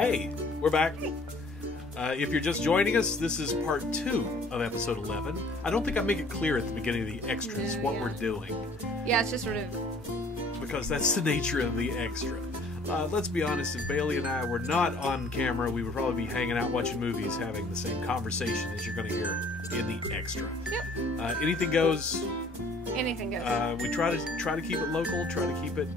Hey, we're back. If you're just joining us, this is part 2 of episode 11. I don't think I make it clear at the beginning of the extras what we're doing. Yeah, it's just sort of... Because that's the nature of the extra. Let's be honest, if Bailey and I were not on camera, we would probably be hanging out watching movies, having the same conversation as you're going to hear in the extra. Yep. Anything goes. Anything goes. We try to keep it local, try to keep it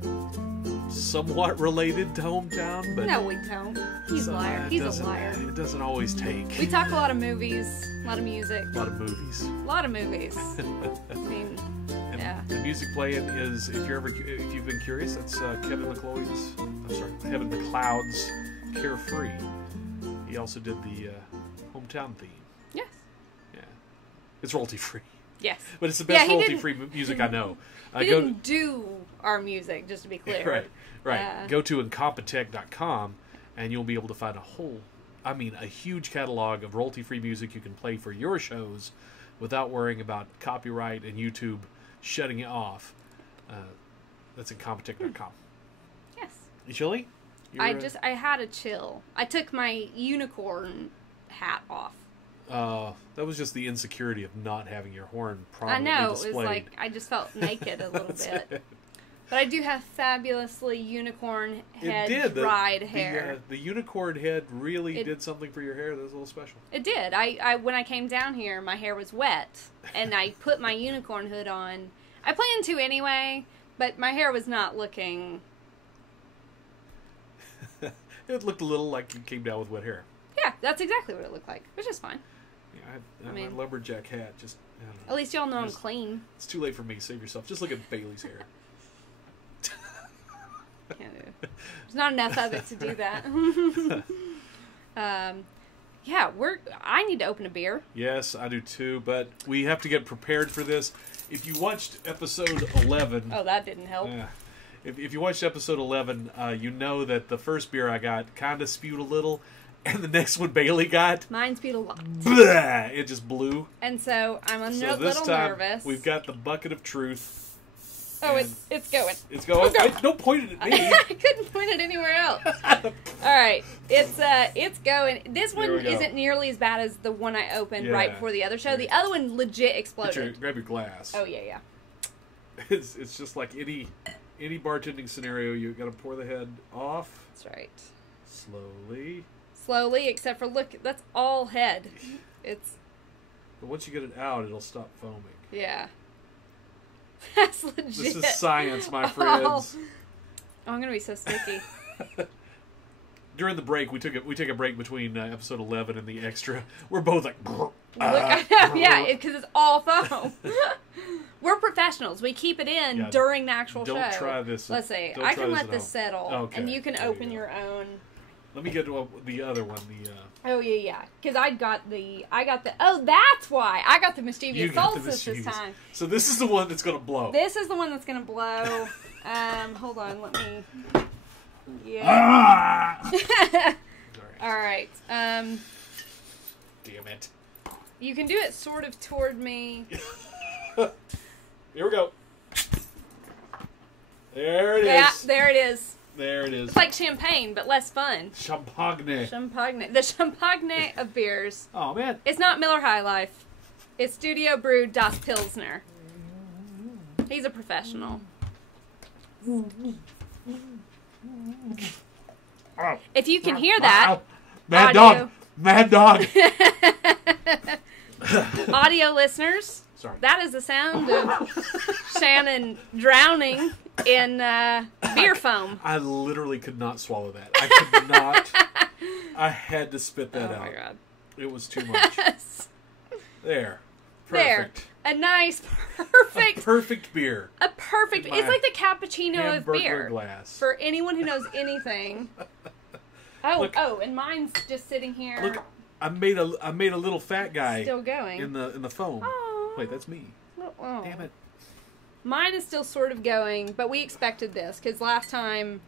somewhat related to hometown, but no, we don't. He's a liar. He's a liar. It doesn't always take. We talk a lot of movies, a lot of music. A lot of movies. A lot of movies. I mean, and yeah. The music playing is, if you've been curious, that's Kevin MacLeod's Carefree. He also did the hometown theme. Yes. Yeah. It's royalty free. Yes. But it's the best royalty free music I know. He didn't do our music, just to be clear. Right. Go to incompetech.com and you'll be able to find a huge catalog of royalty-free music you can play for your shows without worrying about copyright and YouTube shutting it off. That's incompetech.com. Yes. You chilly? I had a chill. I took my unicorn hat off. That was just the insecurity of not having your horn prominently displayed. It was like I just felt naked a little bit. But I do have fabulously unicorn head dried hair. The unicorn head really did something for your hair that was a little special. It did. I when I came down here, my hair was wet, and I put my unicorn hood on. I planned to anyway, but my hair was not looking... It looked a little like you came down with wet hair. Yeah, that's exactly what it looked like, which is fine. Yeah, my lumberjack hat just... I don't know. At least y'all know I'm clean. It's too late for me. Save yourself. Just look at Bailey's hair. There's not enough of it to do that. Yeah, I need to open a beer. Yes, I do too, but we have to get prepared for this. If you watched episode 11... Oh, that didn't help. If you watched episode 11, you know that the first beer I got kind of spewed a little, and the next one Bailey got... Mine spewed a lot. Bleh, it just blew. And so I'm a little nervous. We've got the bucket of truth. Oh, it's going. It's going. Don't point it at me. I couldn't point it anywhere else. All right, it's going. This one isn't nearly as bad as the one I opened right before the other show. The other one legit exploded. Grab your glass. Oh yeah. It's just like any bartending scenario. You got to pour the head off. That's right. Slowly, except for look, that's all head. But once you get it out, it'll stop foaming. Yeah. That's legit. This is science, my friends. Oh, I'm gonna be so sticky. During the break, we took a break between episode 11 and the extra. We're both like, yeah, because it's all foam. We're professionals. We keep it in during the actual show. Don't try this. Let's see. I can let this settle, and you can open your own. Let me get to the other one. Oh yeah. Because I got the. Oh, that's why I got the mischievous solstice this time. So this is the one that's gonna blow. This is the one that's gonna blow. Hold on. Let me. Yeah. Ah! All right. Damn it. You can do it sort of toward me. Here we go. There it is. Yeah, there it is. There it is. It's like champagne, but less fun. Champagne. The champagne of beers. Oh, man. It's not Miller High Life. It's Studio Brewed Das Pilsner. He's a professional. If you can hear that... Mad dog! Audio listeners, sorry. That is the sound of Shannon drowning in beer foam. I literally could not swallow that. I could not. I had to spit that out. Oh my god. It was too much. There. Perfect. There. A nice, perfect... A perfect beer. It's like the cappuccino of beer. Glass. For anyone who knows anything. And mine's just sitting here. Look, I made a little fat guy still going in the foam. Oh. Wait, that's me. Oh. Damn it. Mine is still sort of going, but we expected this because last time.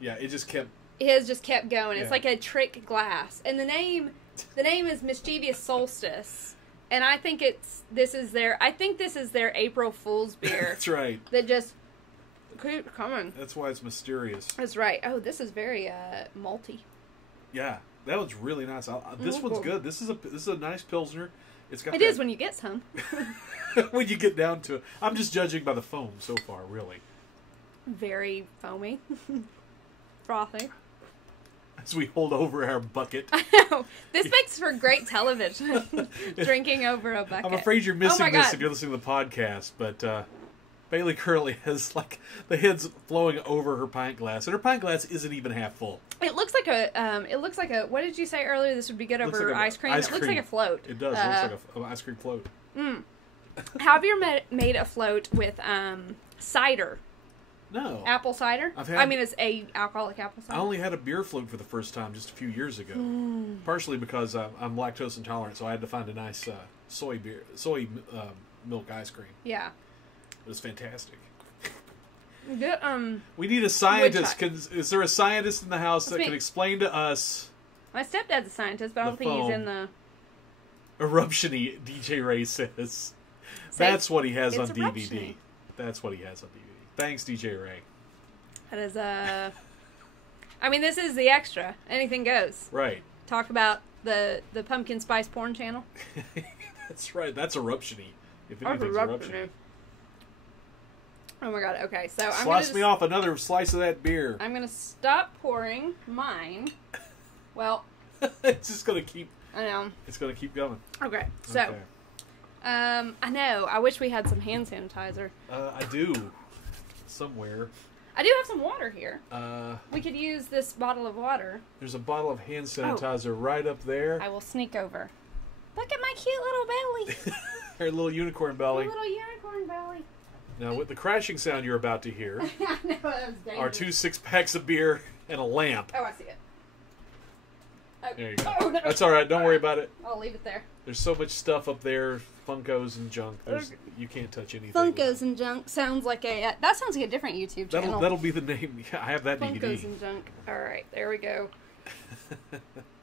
Yeah, it just kept. His just kept going. Yeah. It's like a trick glass, and the name is Mischievous Solstice, and I think this is their April Fool's beer. That's right. That just keeps coming. That's why it's mysterious. That's right. Oh, this is very malty. Yeah, that was really nice. This one's good. This is a nice Pilsner. It is when you get some. When you get down to it. I'm just judging by the foam so far, really. Very foamy. Frothy. As we hold over our bucket. I know. This makes for great television. Drinking over a bucket. I'm afraid you're missing this if you're listening to the podcast, but Bailey currently has like the head's flowing over her pint glass, and her pint glass isn't even half full. It looks like a. What did you say earlier? This would be good over ice cream. It looks like a float. It does. It looks like an ice cream float. Have you ever made a float with cider? No. Apple cider? It's a alcoholic apple cider. I only had a beer float for the first time just a few years ago. Partially because I'm lactose intolerant, so I had to find a nice soy milk ice cream. Yeah. It was fantastic. Good, we need a scientist. Is there a scientist in the house that can explain to us? My stepdad's a scientist, but I don't think he's in the... Eruption-y, DJ Ray says. That's what he has on DVD. That's what he has on DVD. Thanks, DJ Ray. That is, this is the extra. Anything goes. Right. Talk about the pumpkin spice porn channel. That's right. That's Eruption-y. If anything's Eruption-y. Oh my god, okay, so Slice me off another slice of that beer. I'm going to stop pouring mine. Well... It's just going to keep... I know. It's going to keep going. Okay, so... I know. I wish we had some hand sanitizer. I do. Somewhere. I do have some water here. We could use this bottle of water. There's a bottle of hand sanitizer right up there. I will sneak over. Look at my cute little belly. Her little unicorn belly. Her little unicorn belly. Now, with the crashing sound you're about to hear, I know, that was dangerous. are 2 6-packs of beer and a lamp. Oh, I see it. Oh. There you go. Oh, no. That's all right. Don't worry about it. I'll leave it there. There's so much stuff up there, Funkos and junk. You can't touch anything. Funkos and junk sounds like that sounds like a different YouTube channel. That'll be the name. Yeah, I have that DVD. Funkos and junk. All right, there we go.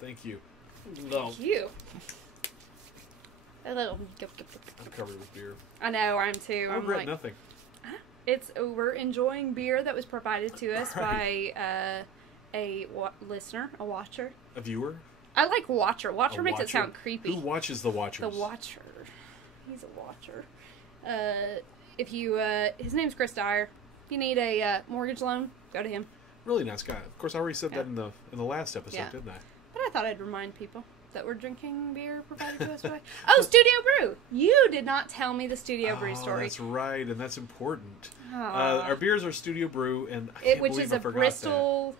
Thank you. Thank you. I'm covered with beer. I know, I'm too. I regret nothing. We're enjoying beer that was provided to us by a listener, a watcher. A viewer? I like watcher. Watcher makes it sound creepy. Who watches the watchers? The watcher. He's a watcher. His name's Chris Dyer. If you need a mortgage loan, go to him. Really nice guy. Of course, I already said that in the last episode, didn't I? But I thought I'd remind people that we're drinking beer provided to us by... Oh, Studio Brew! You did not tell me the Studio Brew story. That's right, and that's important. Our beers are Studio Brew, and which is a Bristol...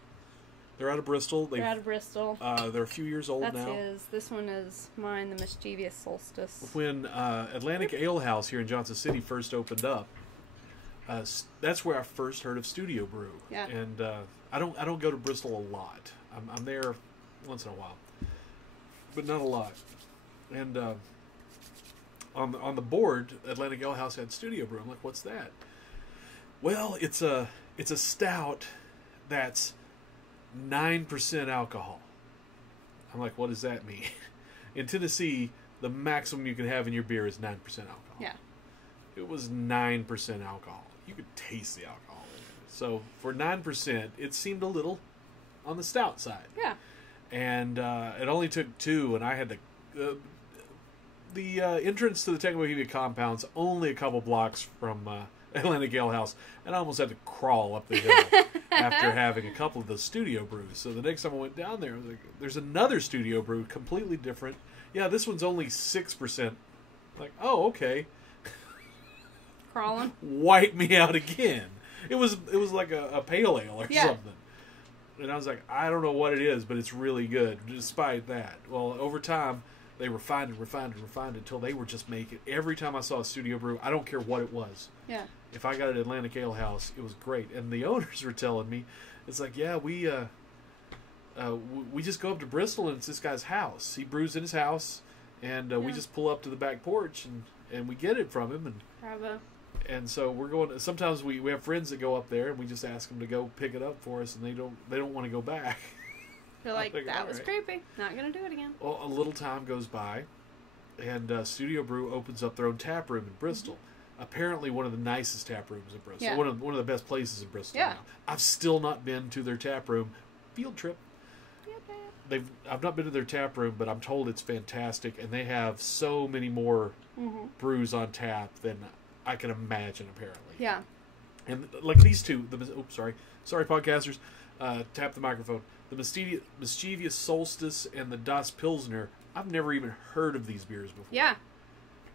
They're out of Bristol. They're out of Bristol. They're a few years old now. That's his. This one is mine, the Mischievous Solstice. When Atlantic Ale House here in Johnson City first opened up, that's where I first heard of Studio Brew. Yeah. And I don't go to Bristol a lot. I'm there once in a while, but not a lot. And on the board, Atlantic Ale House had Studio Brew. I'm like, what's that? Well, it's a stout that's 9% alcohol. I'm like, what does that mean? In Tennessee, the maximum you can have in your beer is 9% alcohol. Yeah. It was 9% alcohol. You could taste the alcohol in it. So for 9%, it seemed a little on the stout side. Yeah. And it only took 2, and I had to... the entrance to the Technobohemia compound's only a couple blocks from Atlantic Ale House, and I almost had to crawl up the hill after having a couple of the Studio Brews. So the next time I went down there, I was like, there's another Studio Brew, completely different. Yeah, this one's only 6%. Like, oh, okay. Crawling. Wipe me out again. It was like a pale ale or something. And I was like, I don't know what it is, but it's really good, despite that. Well, over time, they refined until they were just making... Every time I saw a Studio Brew, I don't care what it was. Yeah. If I got at Atlantic Ale House, it was great. And the owners were telling me, it's like, yeah, we just go up to Bristol and it's this guy's house. He brews in his house, and we just pull up to the back porch and we get it from him. And Bravo. And so we're going. Sometimes we have friends that go up there, and we just ask them to go pick it up for us, and they don't want to go back. They're like, that was creepy. Not gonna do it again. Well, a little time goes by, and Studio Brew opens up their own tap room in Bristol. Mm-hmm. Apparently, one of the nicest tap rooms in Bristol. Yeah. One of the best places in Bristol. Yeah. Now. I've still not been to their tap room. Field trip. I've not been to their tap room, but I'm told it's fantastic, and they have so many more brews on tap than I can imagine. Apparently, yeah. And like these two, sorry podcasters, tap the microphone. The Mischievous Solstice and the Das Pilsner. I've never even heard of these beers before. Yeah.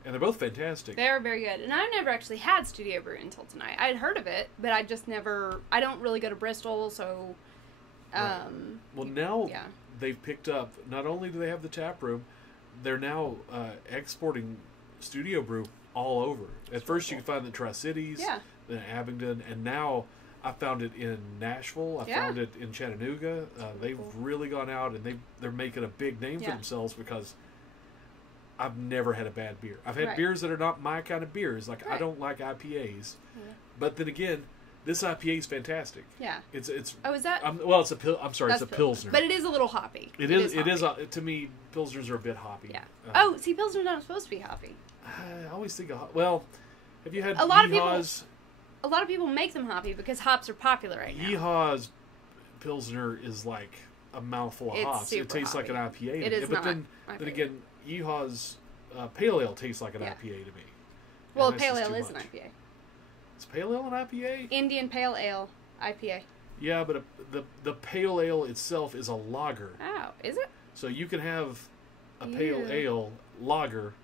And they're both fantastic. They are very good. And I never actually had Studio Brew until tonight. I'd heard of it, but I just never... I don't really go to Bristol, so... Right. Well, now they've picked up... Not only do they have the tap room, they're now exporting Studio Brew all over. At first, you could find it in Tri-Cities, then Abingdon, and now I found it in Nashville. I found it in Chattanooga. They've really gone out, and they're making a big name for themselves because... I've never had a bad beer. I've had beers that are not my kind of beers. Like I don't like IPAs, but then again, this IPA is fantastic. Yeah, it's. Oh, is that? Well, it's a. I'm sorry, it's a Pilsner, but it is a little hoppy. It is. To me, Pilsners are a bit hoppy. Yeah. See, Pilsner's not supposed to be hoppy. I always think of. Well, have you had a lot Yeehaw's? A lot of people make them hoppy because hops are popular right now. Yeehaw's Pilsner is like a mouthful of hops. It tastes like an IPA. It is but then again, Yeehaw's Pale Ale tastes like an IPA to me. Well, Pale Ale is an IPA. Is Pale Ale an IPA? Indian Pale Ale IPA. Yeah, but the Pale Ale itself is a lager. Oh, is it? So you can have a Pale Ale lager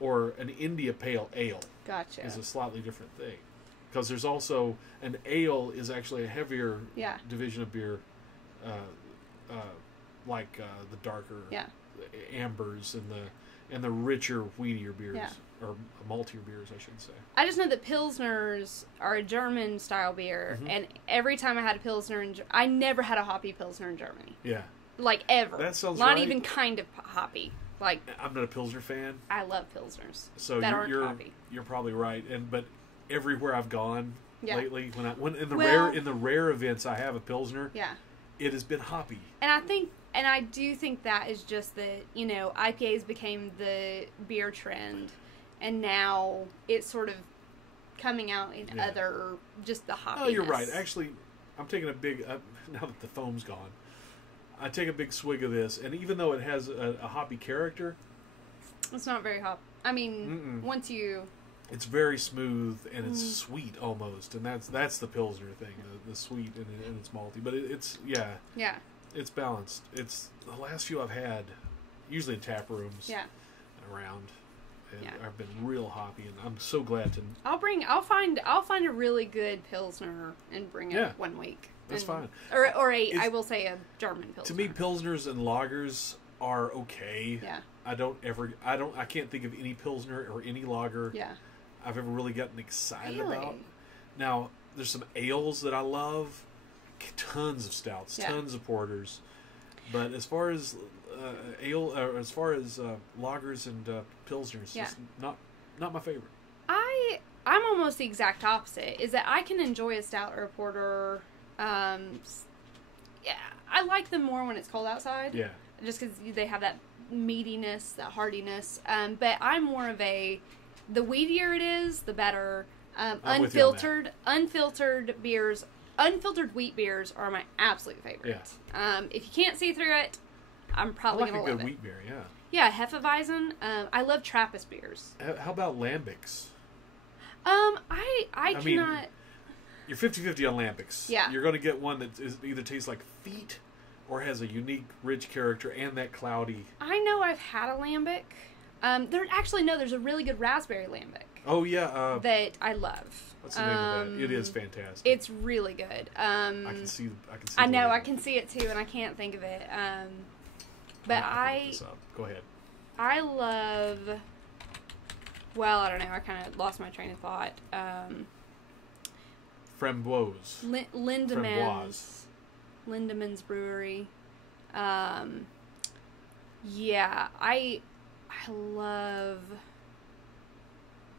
or an India Pale Ale. Gotcha. Is a slightly different thing. Because there's also an ale is actually a heavier division of beer, like the darker ambers and the richer wheatier beers or maltier beers, I should say. I just know that Pilsners are a German style beer, and every time I had a Pilsner, I never had a hoppy Pilsner in Germany. Yeah, like ever. That sounds not right. even kind of hoppy. Like I'm not a Pilsner fan. I love Pilsners. So that aren't hoppy. You're probably right, but everywhere I've gone lately, when in the rare events I have a Pilsner, it has been hoppy. And I do think that is just that, IPAs became the beer trend, and now it's sort of coming out in other, just the hoppiness. Oh, you're right. Actually, I'm taking a big, now that the foam's gone, I take a big swig of this, and even though it has a hoppy character... It's not very hop. I mean, once you... It's very smooth, and it's sweet almost, and that's the Pilsner thing, the sweet and it's malty. But it's it's balanced. It's the last few I've had, usually in tap rooms, and around, and I've been real hoppy, and I'm so glad to. I'll find a really good Pilsner and bring it one week. That's fine. I will say a German Pilsner. To me, Pilsners and lagers are okay. Yeah. I can't think of any Pilsner or any lager. I've ever really gotten excited about. Now, there's some ales that I love, tons of stouts, tons of porters, but as far as lagers and pilsners, just not my favorite. I'm almost the exact opposite. Is that I can enjoy a stout or a porter. I like them more when it's cold outside. Yeah, just because they have that meatiness, that hardiness. But I'm more of the wheatier it is, the better. Unfiltered beers, unfiltered wheat beers are my absolute favorite. Yeah. If you can't see through it, I'm probably going to love it. I like a good wheat beer, Yeah, Hefeweizen. I love Trappist beers. How about lambics? I cannot... mean, you're 50-50 on lambics. Yeah. You're going to get one that either tastes like feet or has a unique, rich character and that cloudy... I know I've had a lambic. There's a really good raspberry lambic. Oh, yeah. That I love. What's the name of that? It is fantastic. It's really good. I can see I know, I can see it too, and I can't think of it. But Go ahead. I love... Well, I don't know. I kind of lost my train of thought. Framboise. Lindemann's Brewery. I love...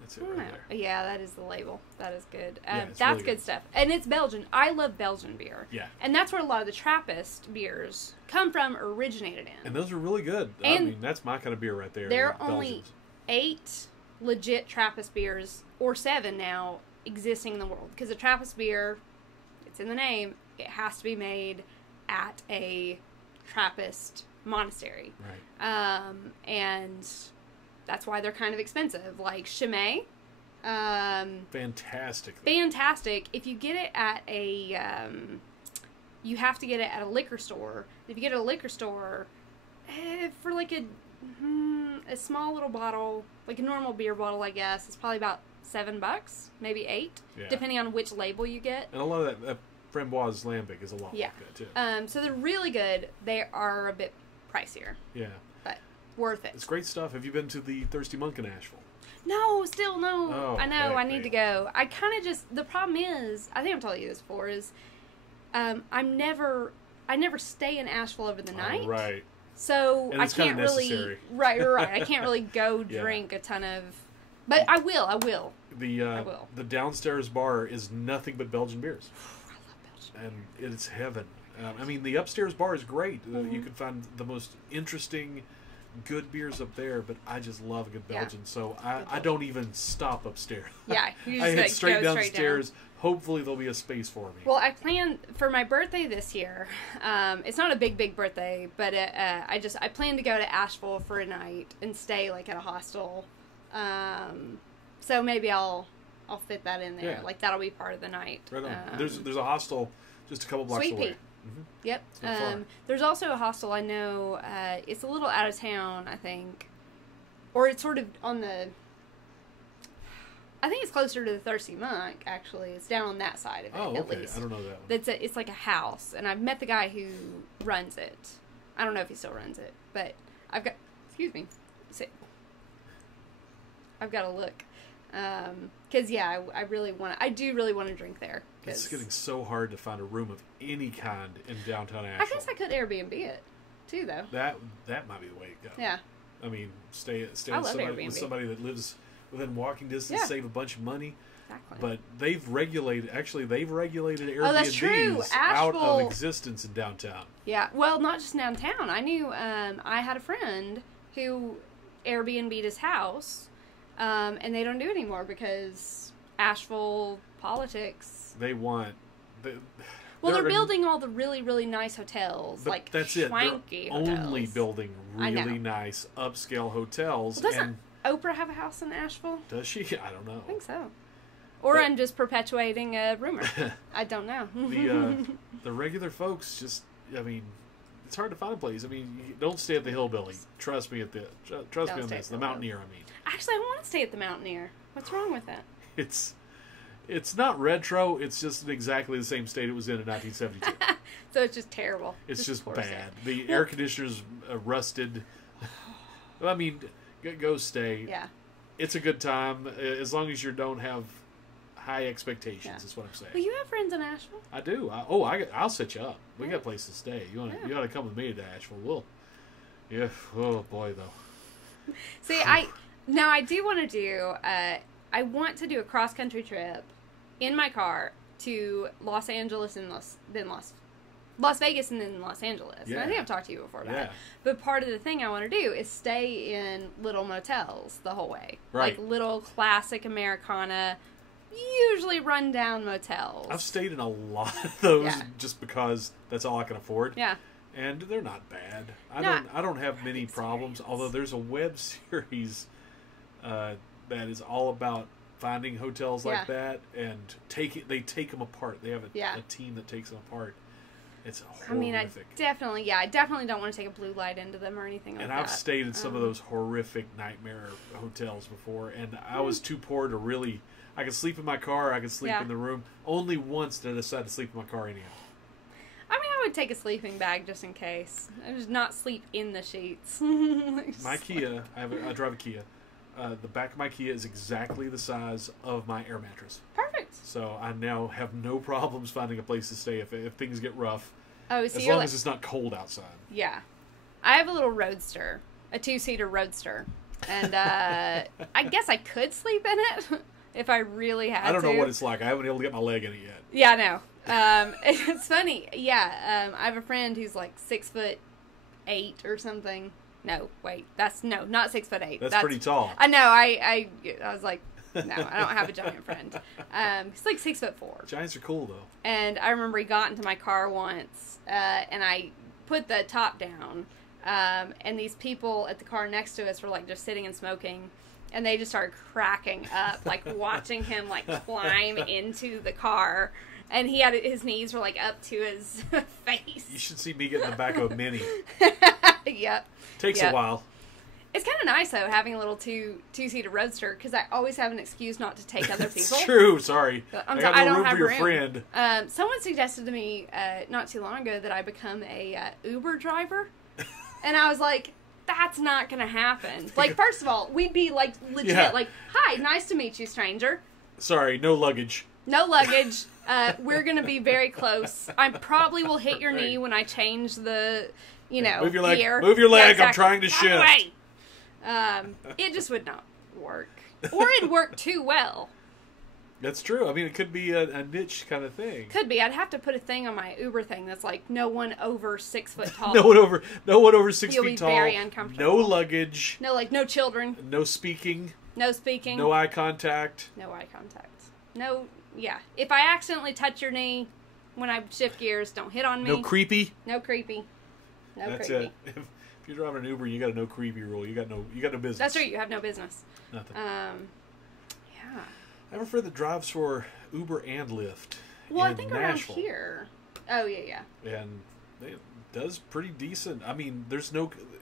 That's it right there. Yeah, that is the label. That is good. That's really good stuff. And it's Belgian. I love Belgian beer. Yeah. And that's where a lot of the Trappist beers come from, originated in. And those are really good. I mean, that's my kind of beer right there. There are only 8 legit Trappist beers, or 7 now, existing in the world. Because a Trappist beer, it's in the name, it has to be made at a Trappist monastery. Right. And that's why they're kind of expensive. Like Chimay. Fantastic. Fantastic. If you get it at a, you have to get it at a liquor store. If you get it at a liquor store, for like a small little bottle, like a normal beer bottle, I guess, it's probably about $7, maybe $8, depending on which label you get. And a lot of that Framboise Lambic is a lot like that too. So they're really good. They are a bit pricier. Yeah. But worth it. It's great stuff. Have you been to the Thirsty Monk in Asheville? No, still no. Oh, I know, I need to go. I kind of just, the problem is, I think I've told you this before, is I never stay in Asheville over the night. Right. So and I can't really, right. I can't really go drink a ton of, but I will. I will. The downstairs bar is nothing but Belgian beers. I love Belgian. And it's heaven. I mean, the upstairs bar is great. You can find the most interesting, good beers up there, but I just love a good Belgian, so I don't even stop upstairs. Yeah, you just I head straight go downstairs. Straight down. Hopefully there'll be a space for me. Well, I plan for my birthday this year. It's not a big birthday, but I plan to go to Asheville for a night and stay like at a hostel. So maybe I'll fit that in there. Like that'll be part of the night. Right on. There's a hostel just a couple blocks Sweet away. Pea. Mm-hmm. Yep. There's also a hostel I know. It's a little out of town, I think, or it's sort of on the. I think it's closer to the Thirsty Monk. Actually, it's down on that side of it. At least. I don't know that one. It's like a house, and I've met the guy who runs it. I don't know if he still runs it, but I've got. Excuse me. I've got to look. Because I really want. I do really want to drink there. It's getting so hard to find a room of any kind in downtown Asheville. I guess I could Airbnb it too, though. That might be the way to go. Yeah. I mean, stay with somebody that lives within walking distance, save a bunch of money. Exactly. But they've regulated Airbnbs that's true. out of existence in downtown. Yeah. Well, not just downtown. I knew I had a friend who Airbnb'd his house, and they don't do it anymore because Asheville politics. They're building all the really, really nice hotels. But like that's it. They're hotels. only building really nice upscale hotels. Well, doesn't Oprah have a house in Asheville? Does she? I don't know. I think so. Or I'm just perpetuating a rumor. I don't know. The regular folks just, I mean, it's hard to find a place. I mean, don't stay at the Hillbilly. Trust me on this. The Mountaineer, I mean. Actually, I want to stay at the Mountaineer. What's wrong with that? It's not retro. It's just in exactly the same state it was in 1972. So it's just terrible. It's just bad. The air conditioner's rusted. I mean, go stay. Yeah. It's a good time as long as you don't have high expectations. Is what I'm saying. Well, you have friends in Asheville. I do. I'll set you up. We got a place to stay. You want to come with me to Asheville? Yeah. Oh boy, though. See, I do want to do. I want to do a cross country trip in my car to Los Angeles and then Las Vegas and then Los Angeles. Yeah. And I think I've talked to you before about it. But part of the thing I want to do is stay in little motels the whole way. Right. Like little classic Americana, usually run down motels. I've stayed in a lot of those just because that's all I can afford. Yeah. And they're not bad. I don't have many problems, although there's a web series that is all about finding hotels like that and they take them apart. They have a team that takes them apart. It's horrific. I mean, I definitely don't want to take a blue light into them or anything like that. And I've stayed in some of those horrific nightmare hotels before, and I was too poor to really. I could sleep in my car. I could sleep in the room. Only once did I decide to sleep in my car anyhow. I mean, I would take a sleeping bag just in case. I just not sleep in the sheets. My Kia, I drive a Kia. The back of my Kia is exactly the size of my air mattress. Perfect. So I now have no problems finding a place to stay if things get rough. Oh, so as long as it's not cold outside. Yeah. I have a little roadster, a 2-seater roadster. And I guess I could sleep in it if I really had to. I don't know what it's like. I haven't been able to get my leg in it yet. Yeah, I know. It's funny. Yeah, I have a friend who's like 6'8" or something. No, wait. Not 6'8". That's pretty tall. I know. I was like, no, I don't have a giant friend. He's like 6'4". Giants are cool though. And I remember he got into my car once, and put the top down, and these people at the car next to us were like just sitting and smoking, and they just started cracking up, like watching him like climb into the car, and he had his knees were like up to his face. You should see me get in the back of a Mini. Yep. Takes a while. It's kind of nice, though, having a little two-seater roadster, because I always have an excuse not to take other people. It's true, sorry. I got no room for your friend. Someone suggested to me not too long ago that I become a Uber driver, and I was like, that's not going to happen. Like, first of all, we'd be, like, legit, like, hi, nice to meet you, stranger. Sorry, no luggage. No luggage. We're going to be very close. I probably will hit your knee when I change the, move your leg. gear. Move your leg, exactly. I'm trying to shift. It just would not work. Or it'd work too well. That's true. I mean, it could be a niche kind of thing. Could be. I'd have to put a thing on my Uber thing that's like no one over 6 foot tall. no one over 6 You'll feet be tall. Very uncomfortable. No luggage. No children. No speaking. No speaking. No eye contact. No eye contact. No. Yeah. If I accidentally touch your knee when I shift gears, don't hit on me. No creepy. No creepy. No That's creepy. It. If you're driving an Uber, you got a no creepy rule. You got no business. That's right. You have no business. Nothing. Yeah. I have a friend that drives for Uber and Lyft. Well, I think Nashville. around here. Oh yeah. And it does pretty decent. I mean,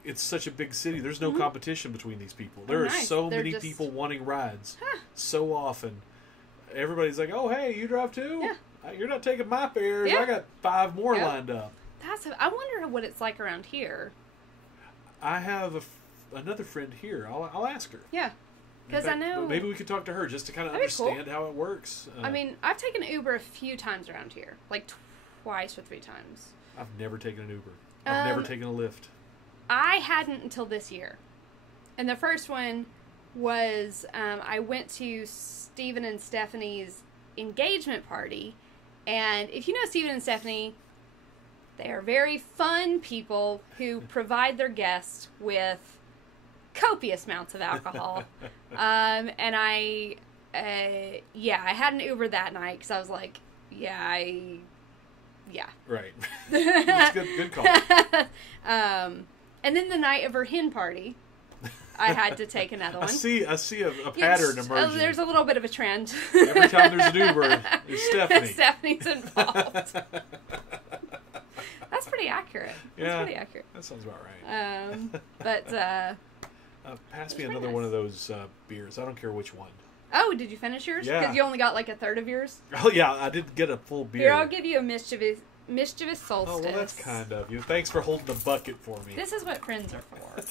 it's such a big city. There's no competition between these people. There are so many people wanting rides. So often, everybody's like, "Oh, hey, you drive too? Yeah. You're not taking my fares. Yeah. I got 5 more lined up." I wonder what it's like around here. I have another friend here. I'll ask her. Yeah. Because I know... Maybe we could talk to her just to kind of understand how it works. I mean, I've taken Uber a few times around here. Like twice or 3 times. I've never taken an Uber. I've never taken a Lyft. I hadn't until this year. And the first one was I went to Stephen and Stephanie's engagement party. And if you know Stephen and Stephanie... They are very fun people who provide their guests with copious amounts of alcohol. And I had an Uber that night because I was like, yeah. Right. It's good call. And then the night of her hen party, I had to take another one. I see a pattern emerging. There's a little bit of a trend. Every time there's an Uber, there's Stephanie. Stephanie's involved. That's pretty accurate. That sounds about right. Pass me another one of those beers. I don't care which one. Oh, did you finish yours? Yeah. Because you only got like a third of yours? Oh, yeah, I did get a full beer. Here, I'll give you a mischievous solstice. Oh, well, that's kind of you. Thanks for holding the bucket for me. This is what friends are for.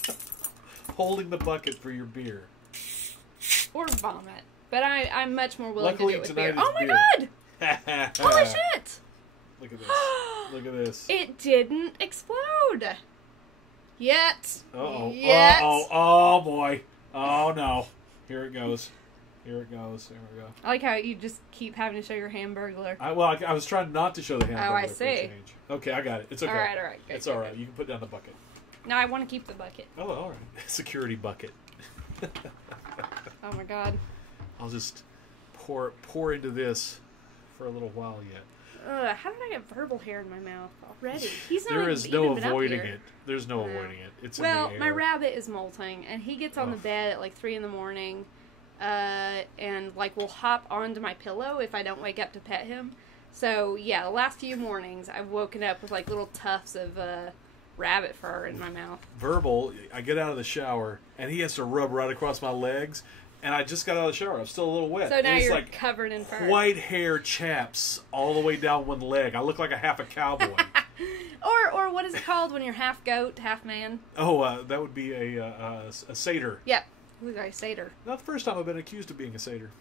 Holding the bucket for your beer. Or vomit. But I'm much more willing Luckily, to do it with tonight beer. Oh, my beer. God! Holy shit! Look at this. Look at this. It didn't explode. Yet. Uh-oh. Yet. Oh, boy. Oh, no. Here it goes. Here we go. I like how you just keep having to show your Hamburglar. I was trying not to show the Hamburglar. Oh, I see. Okay, I got it. It's okay. All right. Good, it's all right. You can put down the bucket. No, I want to keep the bucket. Oh, all right. Security bucket. Oh, my God. I'll just pour into this for a little while yet. How did I get verbal hair in my mouth already? He's not There is even no been up avoiding here. it. There's no avoiding it. It's well, in the my air. rabbit is molting, and he gets on the bed at like 3 in the morning, and like will hop onto my pillow if I don't wake up to pet him. So yeah, the last few mornings I've woken up with like little tufts of rabbit fur in my mouth. Verbal, I get out of the shower, and he has to rub right across my legs. And I just got out of the shower. I'm still a little wet. So now it's you're like covered in fur. White hair chaps all the way down one leg. I look like a half a cowboy. or what is it called when you're half goat, half man? Oh, that would be a satyr. Yep. Who's a satyr? Not the first time I've been accused of being a satyr.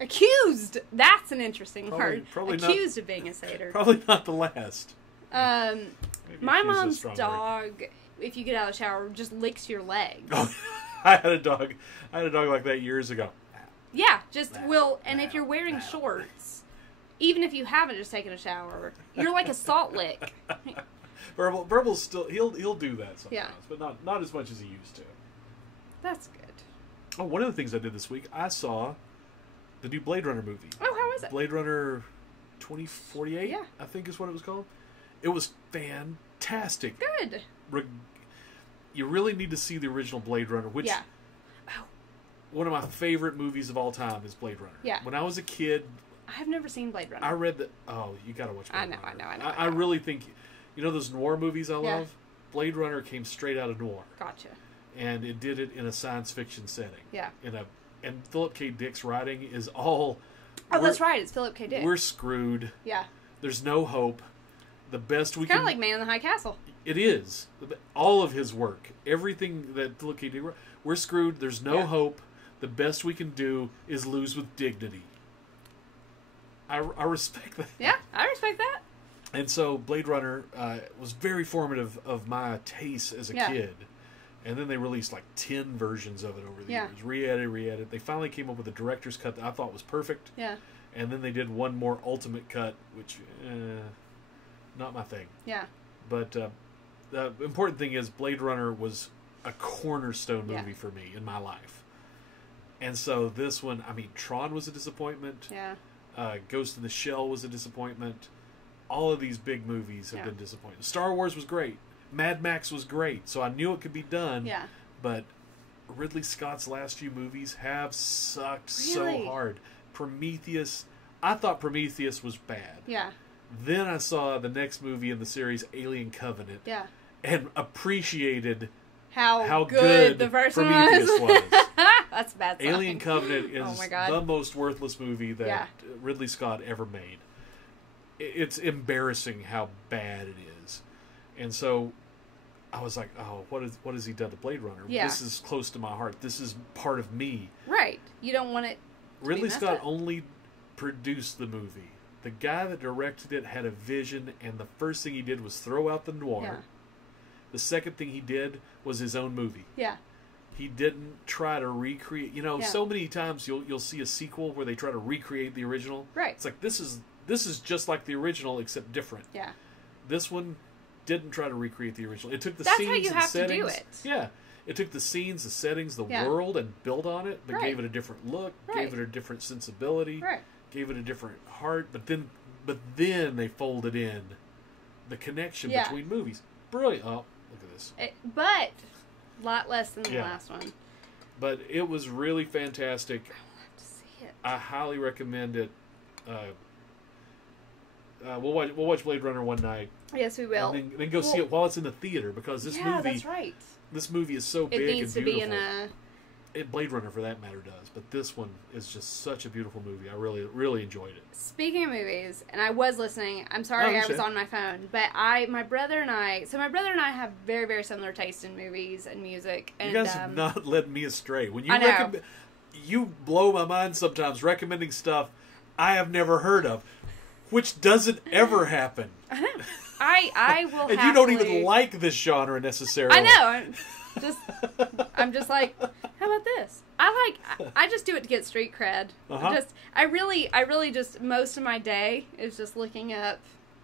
Accused? That's an interesting word. Probably accused of being a satyr. Probably not the last. My mom's dog, if you get out of the shower, just licks your leg. Oh, I had a dog like that years ago. Yeah, and if you're wearing shorts, even if you haven't just taken a shower, you're like a salt lick. Verbal still he'll do that sometimes, yeah. But not as much as he used to. That's good. Oh, one of the things I did this week, I saw the new Blade Runner movie. Oh, how is it? Blade Runner 2048, yeah. I think is what it was called. It was fantastic. Good. You really need to see the original Blade Runner, which one of my favorite movies of all time is Blade Runner. Yeah. When I was a kid, I've never seen Blade Runner. I read that. Oh, you got to watch Blade Runner. I know. I really think, those noir movies I love? Blade Runner came straight out of noir. Gotcha. And it did it in a science fiction setting. Yeah. And Philip K. Dick's writing is all... Oh, that's right. It's Philip K. Dick. We're screwed. Yeah. There's no hope. The best we can... Kind of like Man in the High Castle. It is. All of his work. Everything that Philip K. Dick wrote. We're screwed. There's no hope. The best we can do is lose with dignity. I respect that. Yeah, I respect that. And so Blade Runner was very formative of my taste as a kid. And then they released like 10 versions of it over the years. Re-edit. They finally came up with a director's cut that I thought was perfect. Yeah. And then they did one more ultimate cut, which, not my thing. Yeah. But the important thing is Blade Runner was a cornerstone movie for me in my life. And so this one, Tron was a disappointment. Yeah. Ghost in the Shell was a disappointment. All of these big movies have been disappointing. Star Wars was great. Mad Max was great. So I knew it could be done. Yeah. But Ridley Scott's last few movies have sucked so hard. Prometheus, I thought Prometheus was bad. Yeah. Then I saw the next movie in the series, Alien Covenant. Yeah. And appreciated how good the first Prometheus was. That's bad sign. Alien Covenant is the most worthless movie that Ridley Scott ever made. It's embarrassing how bad it is. And so I was like, oh, what has he done to Blade Runner? Yeah. This is close to my heart. This is part of me. Right. You don't want it to Ridley be messed Scott up. only produced the movie. The guy that directed it had a vision, and the first thing he did was throw out the noir. Yeah. The second thing he did was his own movie. Yeah. He didn't try to recreate. So many times you'll see a sequel where they try to recreate the original. Right. It's like this is just like the original except different. Yeah. This one didn't try to recreate the original. It took the That's scenes how you and have settings. to do it. Yeah. It took the scenes, the settings, the world, and built on it, but gave it a different look, gave it a different sensibility, gave it a different heart. But then they folded in the connection between movies. Brilliant. Oh, look at this. But a lot less than the last one. But it was really fantastic. I will have to see it. I highly recommend it. We'll watch Blade Runner one night. Yes, we will. And then go see it while it's in the theater, because this movie. That's right. This movie is so big and beautiful. It needs to be in a... Blade Runner, for that matter, does. But this one is just such a beautiful movie. I really, really enjoyed it. Speaking of movies, and I was listening. I'm sorry I was on my phone, but my brother and I have very, very similar taste in movies and music. And, you guys have not led me astray. When you I know. you blow my mind sometimes recommending stuff I have never heard of, which doesn't ever happen. I know. I will. And you don't even like this genre necessarily. I know. I'm just like, how about this? I just do it to get street cred. I really just, most of my day is just looking up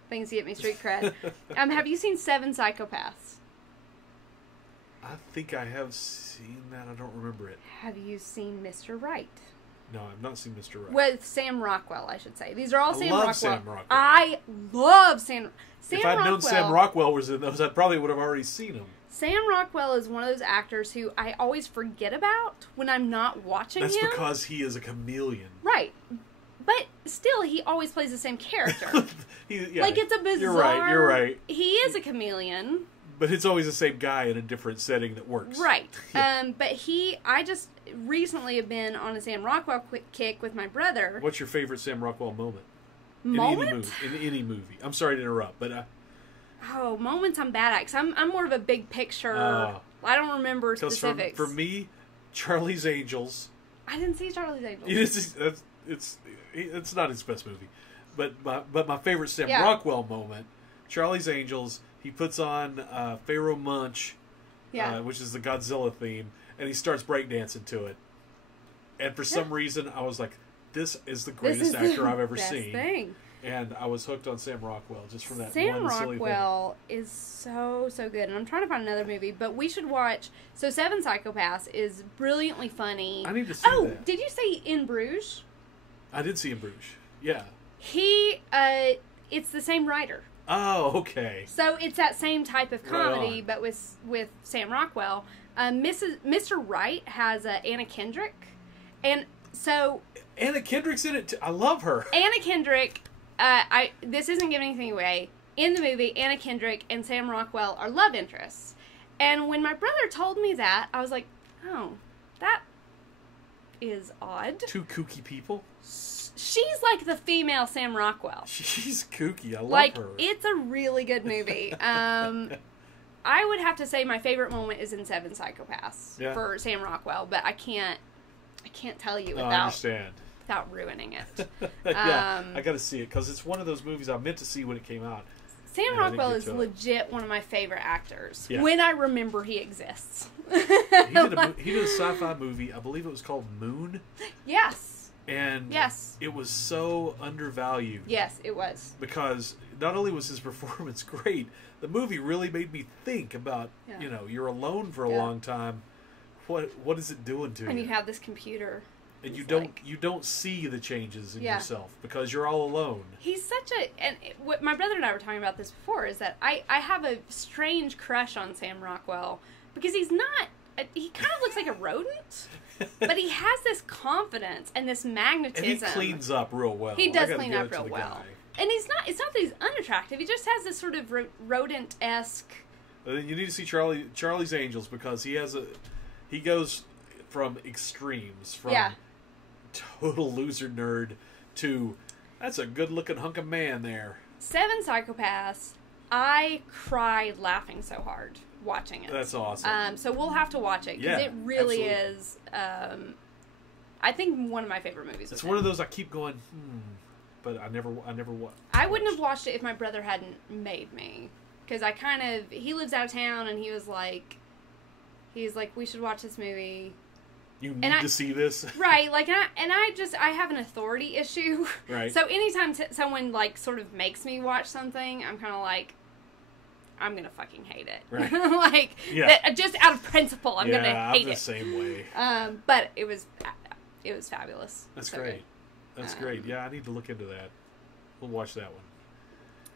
things to get me street cred. Have you seen 7 Psychopaths? I think I have seen that. I don't remember it. Have you seen Mr. Right? No, I've not seen Mr. Right. With Sam Rockwell, I should say. These are all Sam Rockwell. Sam Rockwell. I love Sam Rockwell. If I'd known Sam Rockwell was in those, I probably would have already seen him. Sam Rockwell is one of those actors who I always forget about when I'm not watching him. That's because he is a chameleon. Right. But still, he always plays the same character. Like, it's a bizarre... You're right. He is a chameleon. But it's always the same guy in a different setting that works. Right. But I just recently have been on a Sam Rockwell kick with my brother. What's your favorite Sam Rockwell moment? Moment? In any movie. I'm sorry to interrupt, but... moments I'm bad at. 'Cause I'm more of a big picture. I don't remember specifics. For me, Charlie's Angels... I didn't see Charlie's Angels. It's not his best movie. But my favorite Sam Rockwell moment, Charlie's Angels... He puts on Pharaoh Munch, which is the Godzilla theme, and he starts breakdancing to it. And for some reason, I was like, this is the greatest actor I've ever seen. Thing. And I was hooked on Sam Rockwell just from that one silly thing. Sam Rockwell is so, so good. And I'm trying to find another movie, but we should watch... So 7 Psychopaths is brilliantly funny. I need to see that. Oh, did you say In Bruges? I did see In Bruges. Yeah. it's the same writer. Oh, okay. So it's that same type of comedy, but with Sam Rockwell. Mr. Right has Anna Kendrick, and so Anna Kendrick's in it too. I love her. Anna Kendrick. This isn't giving anything away. In the movie, Anna Kendrick and Sam Rockwell are love interests, and when my brother told me that, I was like, oh, that is odd. Two kooky people. She's like the female Sam Rockwell. She's kooky. I love her. It's a really good movie. I would have to say my favorite moment is in Seven Psychopaths for Sam Rockwell, but I can't tell you without ruining it. Yeah, I got to see it because it's one of those movies I meant to see when it came out. Sam Rockwell is legit one of my favorite actors. Yeah. When I remember he exists. He did a sci-fi movie. I believe it was called Moon. Yes. And it was so undervalued. Yes, it was. Because not only was his performance great, the movie really made me think about, you're alone for a long time. What is it doing to you? And you have this computer. And you don't see the changes in yourself because you're all alone. He's such what my brother and I were talking about this before, is that I have a strange crush on Sam Rockwell because he kind of looks like a rodent, but he has this confidence and this magnetism. And he cleans up real well. He does clean up real well. And it's not that he's unattractive. He just has this sort of rodent-esque. You need to see Charlie's Angels because he goes from extremes, from total loser nerd to that's a good-looking hunk of man there. Seven Psychopaths. I cried laughing so hard watching it. That's awesome. So we'll have to watch it because it really is. I think one of my favorite movies. It's one of those I keep going, but I never watched. I wouldn't have watched it if my brother hadn't made me, because he lives out of town and he's like, we should watch this movie. You need to see this, right? I have an authority issue, right? So anytime someone sort of makes me watch something, I'm kind of like, I'm gonna fucking hate it, right? Just out of principle, I'm gonna hate it. I'm the same way. But it was fabulous. That's great. That's great. Yeah, I need to look into that. We'll watch that one.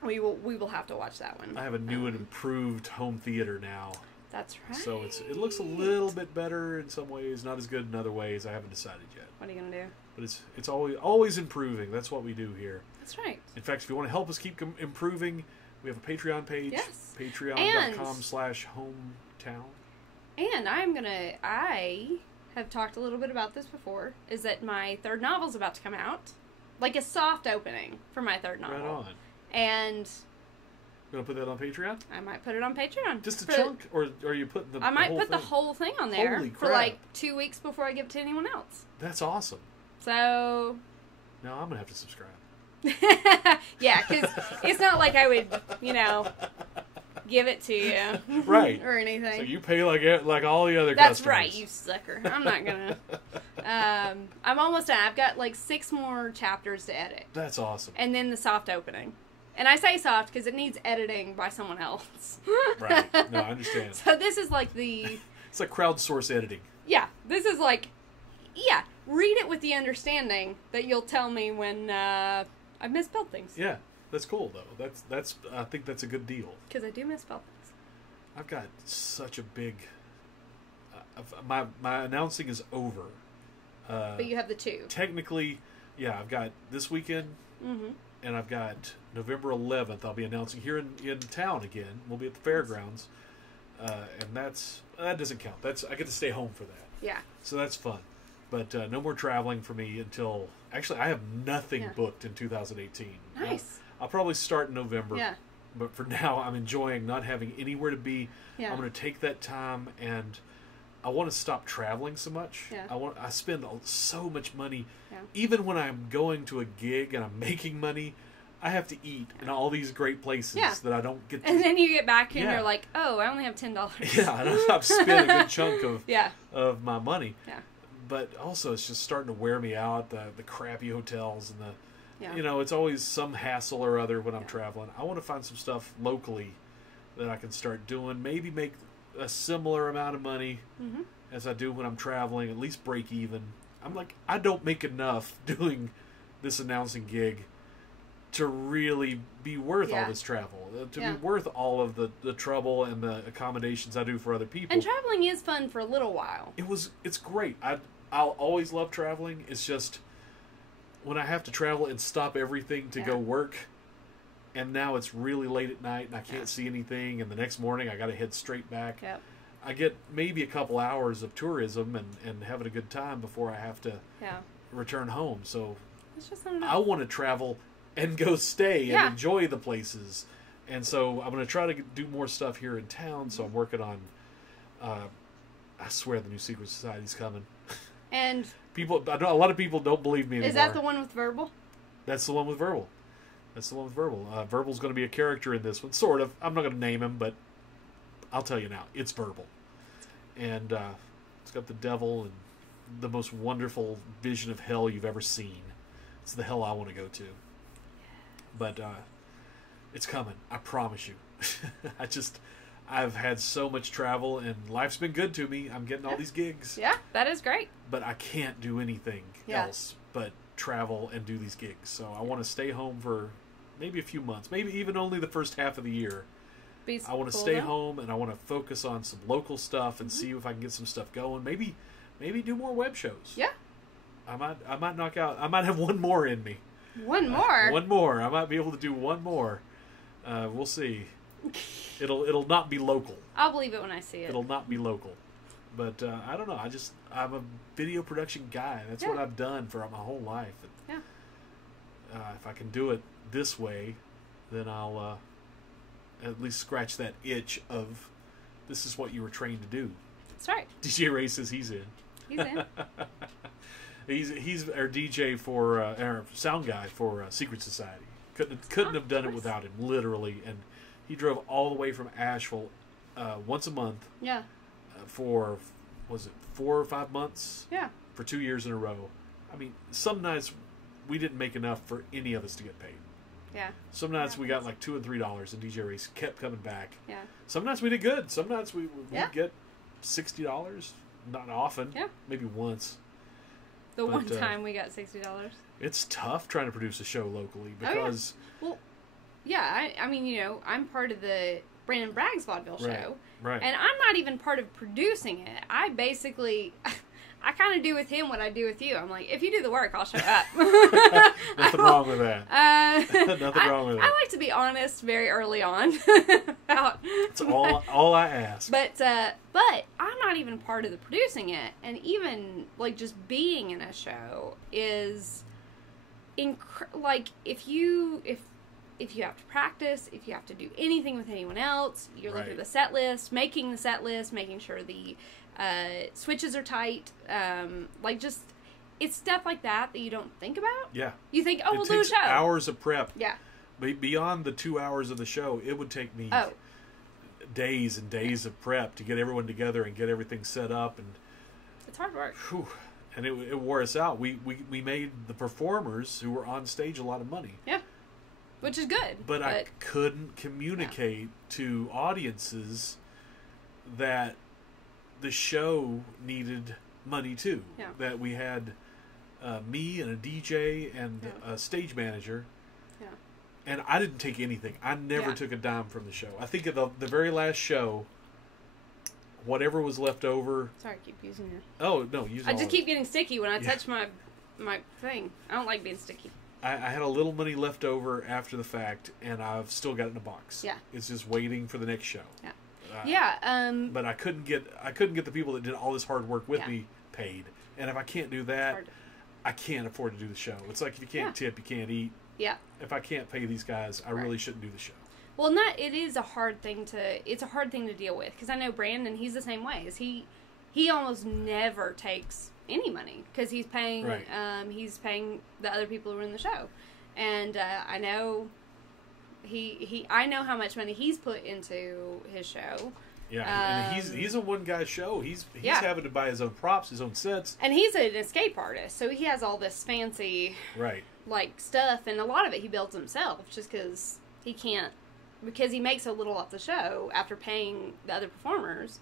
We will have to watch that one. I have a new and improved home theater now. That's right. So it looks a little bit better in some ways, not as good in other ways. I haven't decided yet. What are you gonna do? But it's always improving. That's what we do here. That's right. In fact, if you want to help us keep improving, we have a Patreon page. Yes. Patreon.com/hometown. And I have talked a little bit about this before, is that my third novel's about to come out. Like a soft opening for my third novel. Right on. And you want to put that on Patreon? I might put it on Patreon. Just a chunk? Or are you putting the I might whole put thing? the whole thing on there. Holy for crap. 2 weeks before I give it to anyone else. That's awesome. So... No, I'm going to have to subscribe. Yeah, because it's not like I would, give it to you. Right. Or anything. So you pay like all the other That's customers. right, you sucker. I'm not going to. I'm almost done. I've got 6 more chapters to edit. That's awesome. And then the soft opening. And I say soft because it needs editing by someone else. Right. No, I understand. So this is the... It's like crowdsource editing. Yeah. This is read it with the understanding that you'll tell me when I've misspelled things. Yeah. That's cool, though. That's I think that's a good deal. Because I do misspell things. I've got such a big... my announcing is over. But you have the 2. Technically, yeah, I've got this weekend... Mm-hmm. And I've got November 11th. I'll be announcing here in town again. We'll be at the fairgrounds, and that doesn't count. I get to stay home for that. Yeah. So that's fun, but no more traveling for me until actually I have nothing booked in 2018. Nice. I'll probably start in November. Yeah. But for now, I'm enjoying not having anywhere to be. Yeah. I'm going to take that time, and I want to stop traveling so much. Yeah. I spend so much money. Yeah. Even when I'm going to a gig and I'm making money, I have to eat in all these great places that I don't get to. And then you get back and you're like, oh, I only have $10. Yeah, and I've spent a good chunk of my money. Yeah. But also, it's just starting to wear me out, the crappy hotels and it's always some hassle or other when I'm traveling. I want to find some stuff locally that I can start doing, maybe make a similar amount of money as I do when I'm traveling, at least break even. I'm like, I don't make enough doing this announcing gig to really be worth all this travel, to be worth all of the trouble and the accommodations I do for other people. And traveling is fun for a little while. It's great. I'll always love traveling. It's just when I have to travel and stop everything to go work, and now it's really late at night and I can't see anything, and the next morning I got to head straight back. Yep. I get maybe a couple hours of tourism and having a good time before I have to return home. So it's just not enough. I want to travel and go stay and enjoy the places. And so I'm going to try to do more stuff here in town. So I'm working on, I swear the new Secret Society's coming. And I know a lot of people don't believe me anymore. Is that the one with Verbal? That's the one with Verbal. Verbal's going to be a character in this one, sort of. I'm not going to name him, but I'll tell you now. It's Verbal. And it's got the devil and the most wonderful vision of hell you've ever seen. It's the hell I want to go to. But it's coming. I promise you. I've had so much travel and life's been good to me. I'm getting all these gigs. Yeah, that is great. But I can't do anything else but travel and do these gigs. So I want to stay home for maybe a few months, maybe even only the first half of the year. I want to stay home and I want to focus on some local stuff and see if I can get some stuff going. Maybe do more web shows. Yeah. I might knock out. I might have one more in me. One more. One more. I might be able to do one more. We'll see. It'll not be local. I'll believe it when I see it. It'll not be local. But I don't know. I'm a video production guy. That's what I've done for my whole life. And, if I can do it this way, then I'll at least scratch that itch of this is what you were trained to do. That's right. DJ Ray says he's in. He's in. He's our DJ for our sound guy for Secret Society. Couldn't have done it without him, literally. And he drove all the way from Asheville once a month. Yeah. For was it 4 or 5 months? Yeah. For 2 years in a row. I mean, some nights we didn't make enough for any of us to get paid. Yeah. Some nights we got like $2 and $3, and DJ Race kept coming back. Yeah. Some nights we did good. Some nights we get $60. Not often. Yeah. Maybe once. But one time we got $60. It's tough trying to produce a show locally because. Well, yeah. I mean, I'm part of the Brandon Bragg's vaudeville show. Right. And I'm not even part of producing it. I basically. I kind of do with him what I do with you. I'm like, if you do the work, I'll show up. Nothing wrong with that. Nothing wrong with that. I like to be honest very early on. That's all I ask. But I'm not even part of the producing it, and even like just being in a show is, like if you have to practice, if you have to do anything with anyone else, you're looking at the set list, making sure the switches are tight, it's stuff like that you don't think about. Yeah. You think, we'll do a show. Hours of prep. Yeah. Beyond the 2 hours of the show, it would take me days and days of prep to get everyone together and get everything set up, and it's hard work. Whew, and it wore us out. We made the performers who were on stage a lot of money. Yeah. Which is good. But I couldn't communicate to audiences that the show needed money too. Yeah. That we had me and a DJ and a stage manager. Yeah. And I didn't take anything. I never took a dime from the show. I think of the very last show, whatever was left over. Sorry, I keep using your. Oh no, I just keep getting sticky when I touch my thing. I don't like being sticky. I had a little money left over after the fact, and I've still got it in a box. Yeah. It's just waiting for the next show. Yeah. But I couldn't get the people that did all this hard work with me paid. And if I can't do that, I can't afford to do the show. It's like if you can't tip, you can't eat. Yeah. If I can't pay these guys, I really shouldn't do the show. Well, it is a hard thing to deal with, because I know Brandon, he's the same way. He almost never takes any money because he's paying the other people who are in the show, and I know I know how much money he's put into his show. Yeah, and he's a one guy show. He's having to buy his own props, his own sets, and he's an escape artist, so he has all this fancy stuff, and a lot of it he builds himself just because he makes so little off the show after paying the other performers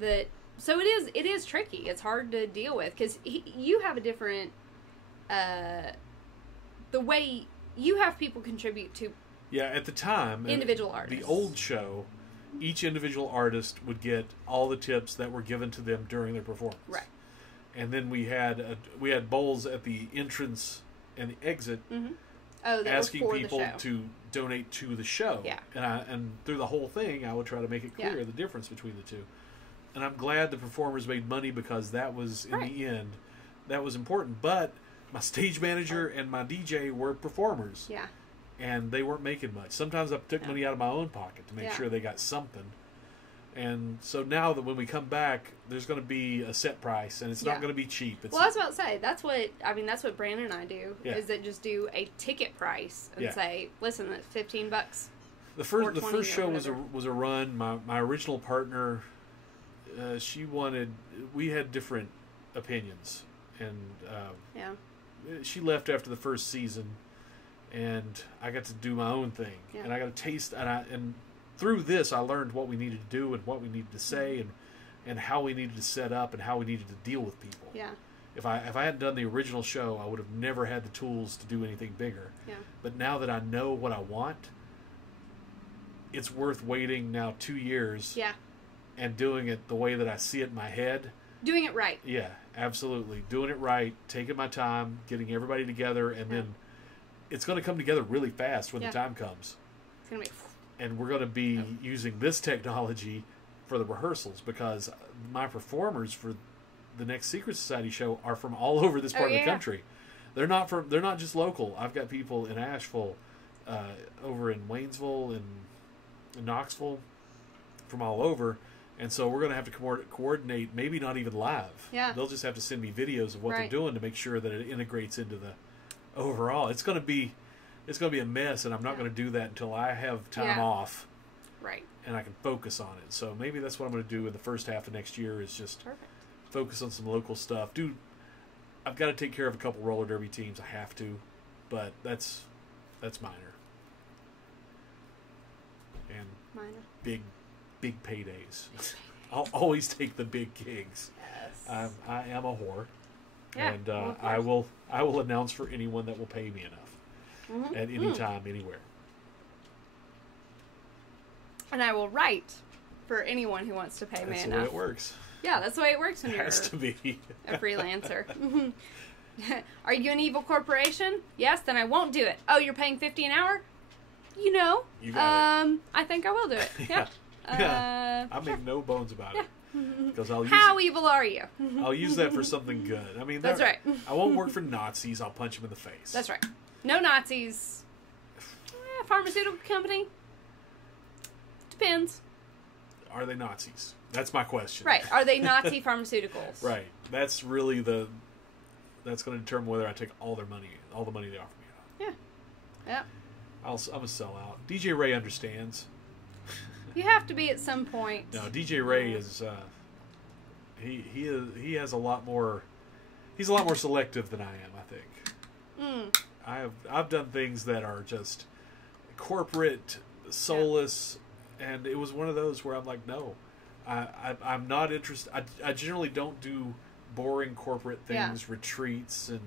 that. So it is tricky. It's hard to deal with because you have a different the way you have people contribute to. Yeah, at the time, individual artists. The old show, each individual artist would get all the tips that were given to them during their performance. Right. And then we had bowls at the entrance and the exit, asking people to donate to the show. Yeah. And through the whole thing, I would try to make it clear the difference between the two. And I'm glad the performers made money, because that was, in the end, that was important. But my stage manager and my DJ were performers. Yeah. And they weren't making much. Sometimes I took money out of my own pocket to make sure they got something. And so now that when we come back, there's going to be a set price, and it's not going to be cheap. Well, I was about to say, that's what Brandon and I do, is that just do a ticket price and say, listen, that's $15. The first show was a run. My original partner, we had different opinions, and she left after the first season, and I got to do my own thing, and I got to taste, and through this, I learned what we needed to do and what we needed to say, and how we needed to set up and how we needed to deal with people. Yeah. If I hadn't done the original show, I would have never had the tools to do anything bigger. Yeah. But now that I know what I want, it's worth waiting now 2 years. Yeah. And doing it the way that I see it in my head. Doing it right. Yeah, absolutely. Doing it right, taking my time, getting everybody together, and then it's going to come together really fast when the time comes. It's going to be... And we're going to be using this technology for the rehearsals, because my performers for the next Secret Society show are from all over this part of the country. They're not just local. I've got people in Asheville, over in Waynesville, and in Knoxville, from all over. And so we're going to have to coordinate, maybe not even live. Yeah. They'll just have to send me videos of what they're doing to make sure that it integrates into the overall. It's going to be a mess, and I'm not going to do that until I have time off. Right. And I can focus on it. So maybe that's what I'm going to do in the first half of next year, is just focus on some local stuff. I've got to take care of a couple roller derby teams. I have to, but that's minor. And big paydays. I'll always take the big gigs. Yes. I am a whore. Yeah, and I will announce for anyone that will pay me enough at any time, anywhere. And I will write for anyone who wants to pay me enough. That's the way it works. Yeah, that's the way it works when you're to be. a freelancer. Are you an evil corporation? Yes, then I won't do it. Oh, you're paying $50 an hour? You got it. I think I will do it. Yeah. I make no bones about it. Because How evil are you? I'll use that for something good. I mean, that's right. I won't work for Nazis. I'll punch them in the face. That's right. No Nazis. Pharmaceutical company. Depends. Are they Nazis? That's my question. Right. Are they Nazi pharmaceuticals? Right. That's really that's going to determine whether I take all the money they offer me. Yeah. Yeah. I'm a sellout. DJ Ray understands. You have to be at some point. No, DJ Ray is he has a lot more. He's a lot more selective than I am, I think. I've done things that are just corporate, soulless, and it was one of those where I'm like, no, I'm not interested. I generally don't do boring corporate things, retreats, and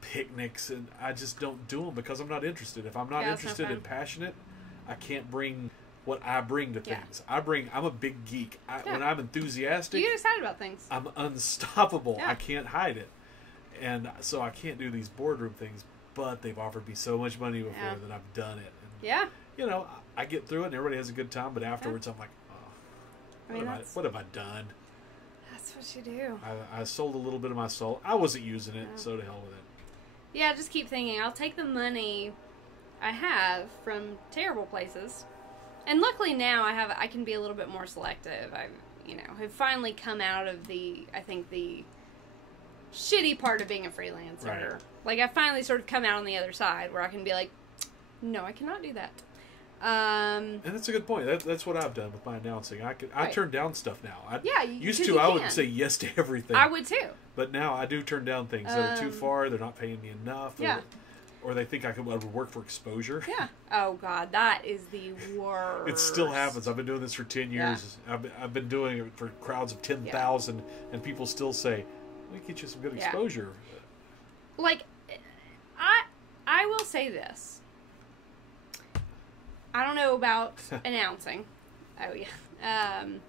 picnics, and I just don't do them because I'm not interested. If I'm not interested and passionate, I can't bring what I bring to things. I'm a big geek. When I'm enthusiastic, you get excited about things. I'm unstoppable. I can't hide it. And so I can't do these boardroom things, but they've offered me so much money before that I've done it. And, you know, I get through it and everybody has a good time, but afterwards I'm like, what have I done? That's what you do. I sold a little bit of my soul. I wasn't using it, so to hell with it. Yeah, just keep thinking, I'll take the money I have from terrible places. And luckily now I can be a little bit more selective. Have finally come out of the shitty part of being a freelancer. Right. Like, I finally sort of come out on the other side where I can be like, no, I cannot do that. And that's a good point. That's what I've done with my announcing. I turn down stuff now. I would say yes to everything. I would too. But now I do turn down things that are too far. They're not paying me enough. Or they think I would work for exposure. Yeah. Oh, God. That is the worst. It still happens. I've been doing this for 10 years. Yeah. I've been doing it for crowds of 10,000, and people still say, we get you some good exposure. Like, I will say this. I don't know about announcing. Oh, yeah.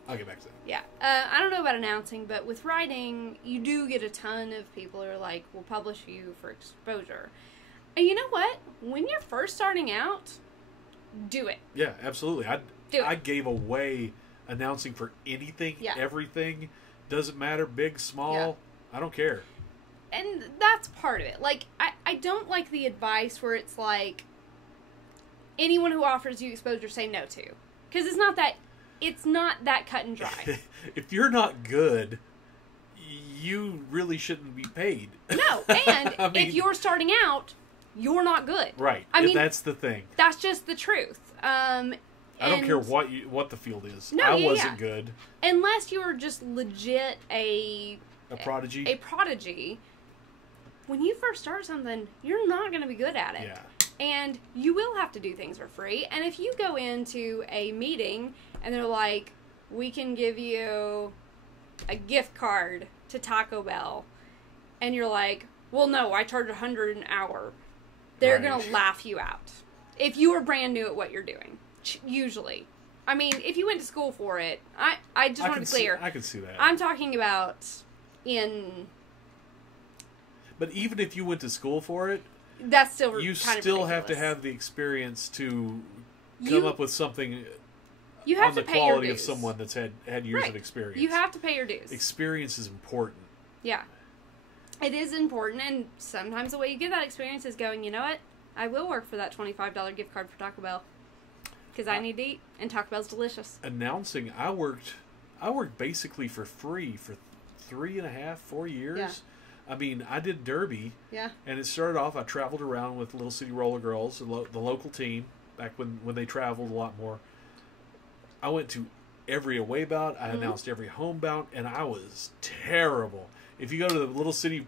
I'll get back to that. Yeah. I don't know about announcing, but with writing, you do get a ton of people who are like, we'll publish you for exposure. And you know what? When you're first starting out, do it. Yeah, absolutely. I gave away announcing for anything, everything. Doesn't matter, big, small. Yeah. I don't care. And that's part of it. Like, I don't like the advice where it's like, anyone who offers you exposure, say no to. Because it's not that cut and dry. If you're not good, you really shouldn't be paid. No, and I mean, if you're starting out, you're not good. Right. I mean, that's the thing. That's just the truth. I don't care what the field is. No, I wasn't good. Unless you were just legit a prodigy. A prodigy. When you first start something, you're not going to be good at it. Yeah. And you will have to do things for free. And if you go into a meeting and they're like, we can give you a gift card to Taco Bell, and you're like, well, no, I charge $100 an hour. They're going to laugh you out. If you are brand new at what you're doing, usually. I mean, if you went to school for it, I just want to be clear. I can see that. I'm talking about in... But even if you went to school for it, that's still you kind still of have to have the experience to come up with something you have on to the pay quality your of dues. someone that's had years of experience. You have to pay your dues. Experience is important. Yeah. It is important, and sometimes the way you get that experience is going, you know what? I will work for that $25 gift card for Taco Bell. Because I need to eat, and Taco Bell's delicious. Announcing, I worked basically for free for 3.5, 4 years. Yeah. I mean, I did Derby. Yeah. And it started off, I traveled around with Little City Roller Girls, the local team, back when they traveled a lot more. I went to every away bout. I announced every home bout, and I was terrible. If you go to the Little City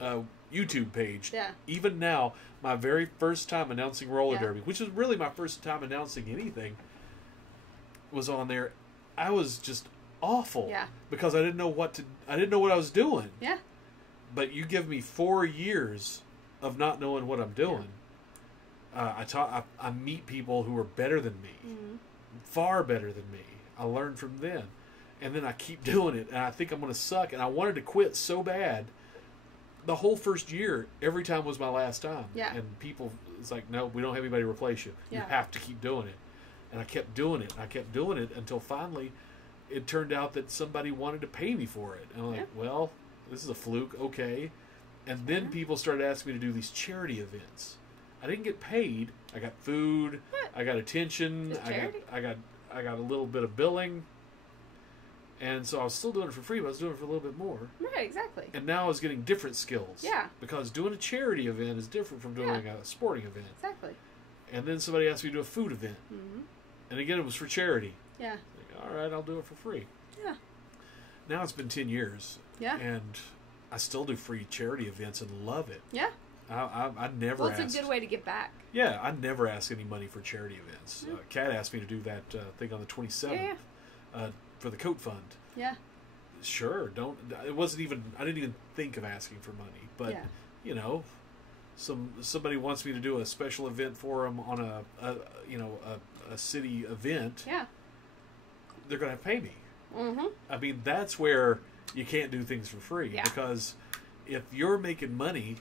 YouTube page, even now, my very first time announcing roller derby, which was really my first time announcing anything, was on there. I was just awful because I didn't know what I was doing. Yeah. But you give me 4 years of not knowing what I'm doing. I meet people who are better than me, far better than me. I learn from them, and then I keep doing it, and I think I'm going to suck. And I wanted to quit so bad. The whole first year, every time was my last time. Yeah. And people, it's like, no, we don't have anybody to replace you. You have to keep doing it. And I kept doing it. I kept doing it until finally, it turned out that somebody wanted to pay me for it. And I'm like, well, this is a fluke, okay. And then people started asking me to do these charity events. I didn't get paid. I got food. I got attention. I got a little bit of billing. And so I was still doing it for free, but I was doing it for a little bit more. Right, exactly. And now I was getting different skills. Yeah. Because doing a charity event is different from doing a sporting event. Exactly. And then somebody asked me to do a food event. Mm-hmm. And again, it was for charity. Yeah. Like, all right, I'll do it for free. Yeah. Now it's been 10 years. Yeah. And I still do free charity events and love it. Yeah. I never asked. Well, it's a good way to give back. Yeah, I never ask any money for charity events. Kat asked me to do that thing on the 27th for the coat fund. Yeah. Sure, it wasn't even, I didn't even think of asking for money. But, you know, somebody wants me to do a special event for them on a city event. Yeah. They're going to pay me. Mm-hmm. I mean, that's where you can't do things for free. Yeah. Because if you're making money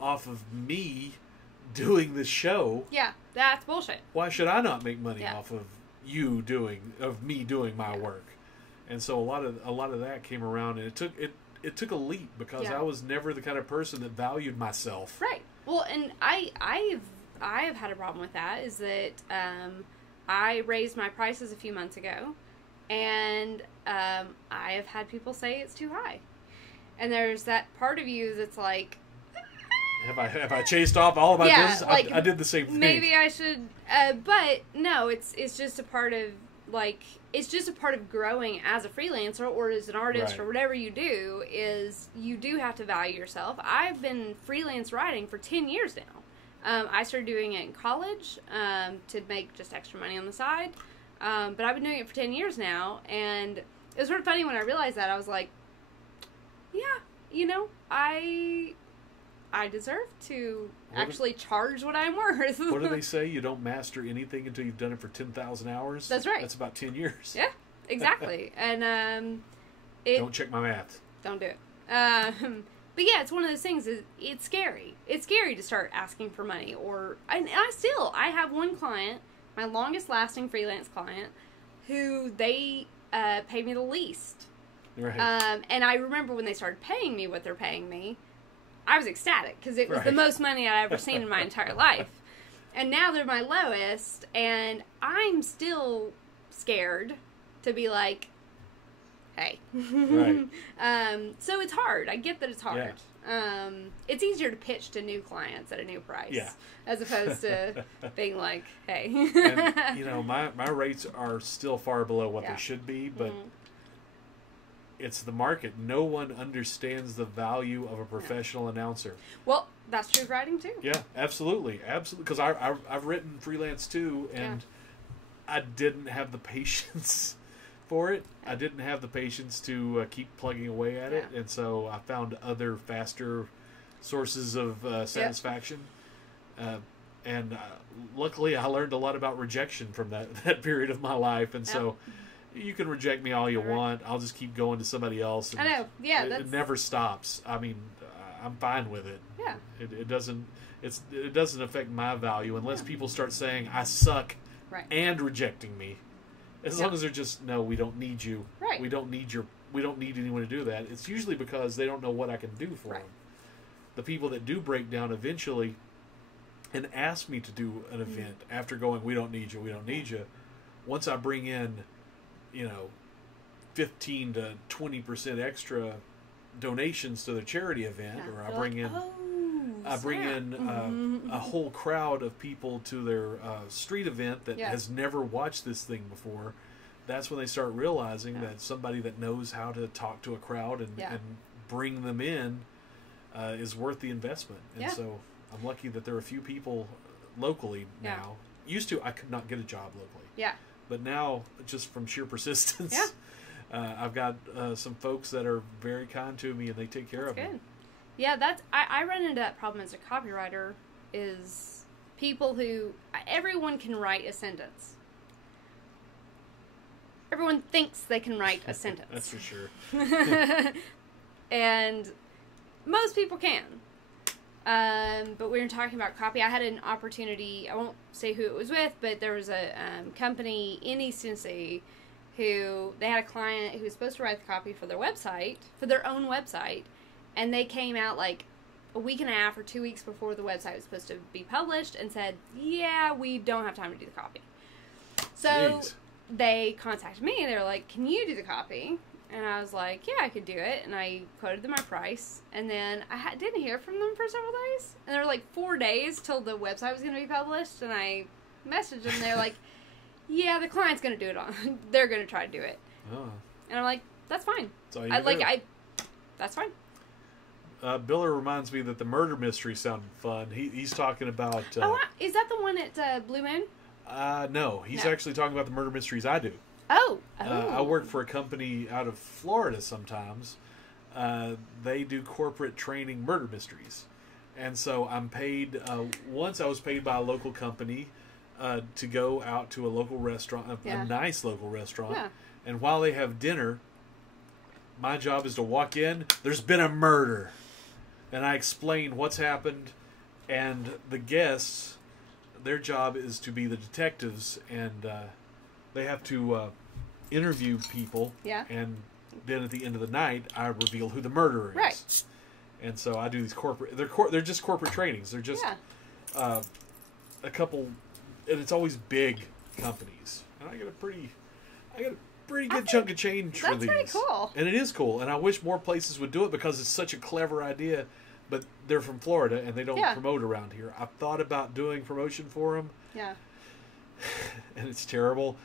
off of me doing this show... Yeah, that's bullshit. Why should I not make money off of me doing my work? And so a lot of that came around, and it took a leap because I was never the kind of person that valued myself. Right. Well, and I have had a problem with that, is that I raised my prices a few months ago, and I have had people say it's too high. And there's that part of you that's like, Have I chased off all of my business? Like, I did the same thing. Maybe I should, but no, it's just a part of, like, it's just a part of growing as a freelancer or as an artist or whatever you do, is you do have to value yourself. I've been freelance writing for 10 years now. I started doing it in college to make just extra money on the side, but I've been doing it for 10 years now, and it was sort of funny when I realized that. I was like, yeah, you know, I I deserve to actually charge what I'm worth. What do they say? You don't master anything until you've done it for 10,000 hours? That's right. That's about 10 years. Yeah, exactly. And don't check my math. Don't do it. But yeah, it's one of those things. It's scary. It's scary to start asking for money. I have one client, my longest lasting freelance client, who they paid me the least. Right. And I remember when they started paying me what they're paying me, I was ecstatic because it was the most money I'd ever seen in my entire life. And now they're my lowest, and I'm still scared to be like, hey. Right. So it's hard. I get that it's hard. Yeah. It's easier to pitch to new clients at a new price as opposed to being like, hey. And, my rates are still far below what they should be, but it's the market. No one understands the value of a professional announcer. Well, that's true of writing too. Yeah, absolutely. Because I've written freelance too, and I didn't have the patience for it. I didn't have the patience to keep plugging away at it, and so I found other faster sources of satisfaction. And luckily, I learned a lot about rejection from that period of my life, and so you can reject me all you want. I'll just keep going to somebody else. And I know. Yeah, it never stops. I mean, I'm fine with it. Yeah. It doesn't affect my value unless people start saying I suck and rejecting me. As long as they're just, no, we don't need you. Right. We don't need anyone to do that. It's usually because they don't know what I can do for them. The people that do break down eventually and ask me to do an event after going, we don't need you. Once I bring in, 15 to 20% extra donations to the charity event, or I bring in a whole crowd of people to their street event that has never watched this thing before, that's when they start realizing that somebody that knows how to talk to a crowd and bring them in is worth the investment. And so I'm lucky that there are a few people locally now. Used to, I could not get a job locally. Yeah. But now, just from sheer persistence, I've got some folks that are very kind to me and they take care of me. Yeah, I run into that problem as a copywriter, is people who, everyone can write a sentence. Everyone thinks they can write a sentence. That's for sure. And most people can. But we were talking about copy. I had an opportunity, I won't say who it was with, but there was a company in East Tennessee who, they had a client who was supposed to write the copy for their website, for their own website, and they came out like a week and a half or 2 weeks before the website was supposed to be published and said, yeah, we don't have time to do the copy. So they contacted me and they were like, can you do the copy? And I was like, yeah, I could do it. And I quoted them my price. And then I didn't hear from them for several days. And there were like 4 days till the website was going to be published. And I messaged them. And they're like, yeah, the client's going to do it they're going to try to do it. Oh. And I'm like, that's fine. That's fine. Biller reminds me that the murder mystery sounded fun. He's talking about... is that the one at Blue Moon? No. He's actually talking about the murder mysteries I do. Oh. I work for a company out of Florida sometimes. They do corporate training murder mysteries. And so I'm paid... once I was paid by a local company to go out to a local restaurant, a nice local restaurant. Yeah. And while they have dinner, my job is to walk in, there's been a murder. And I explain what's happened. And the guests, their job is to be the detectives, and they have to interview people. Yeah. And then at the end of the night, I reveal who the murderer is. Right. And so I do these corporate. They're just corporate trainings. They're just a couple, and it's always big companies. And I get a pretty good chunk of change for these. That's pretty cool. And it is cool. And I wish more places would do it because it's such a clever idea. But they're from Florida and they don't promote around here. I've thought about doing promotion for them. Yeah. And it's terrible.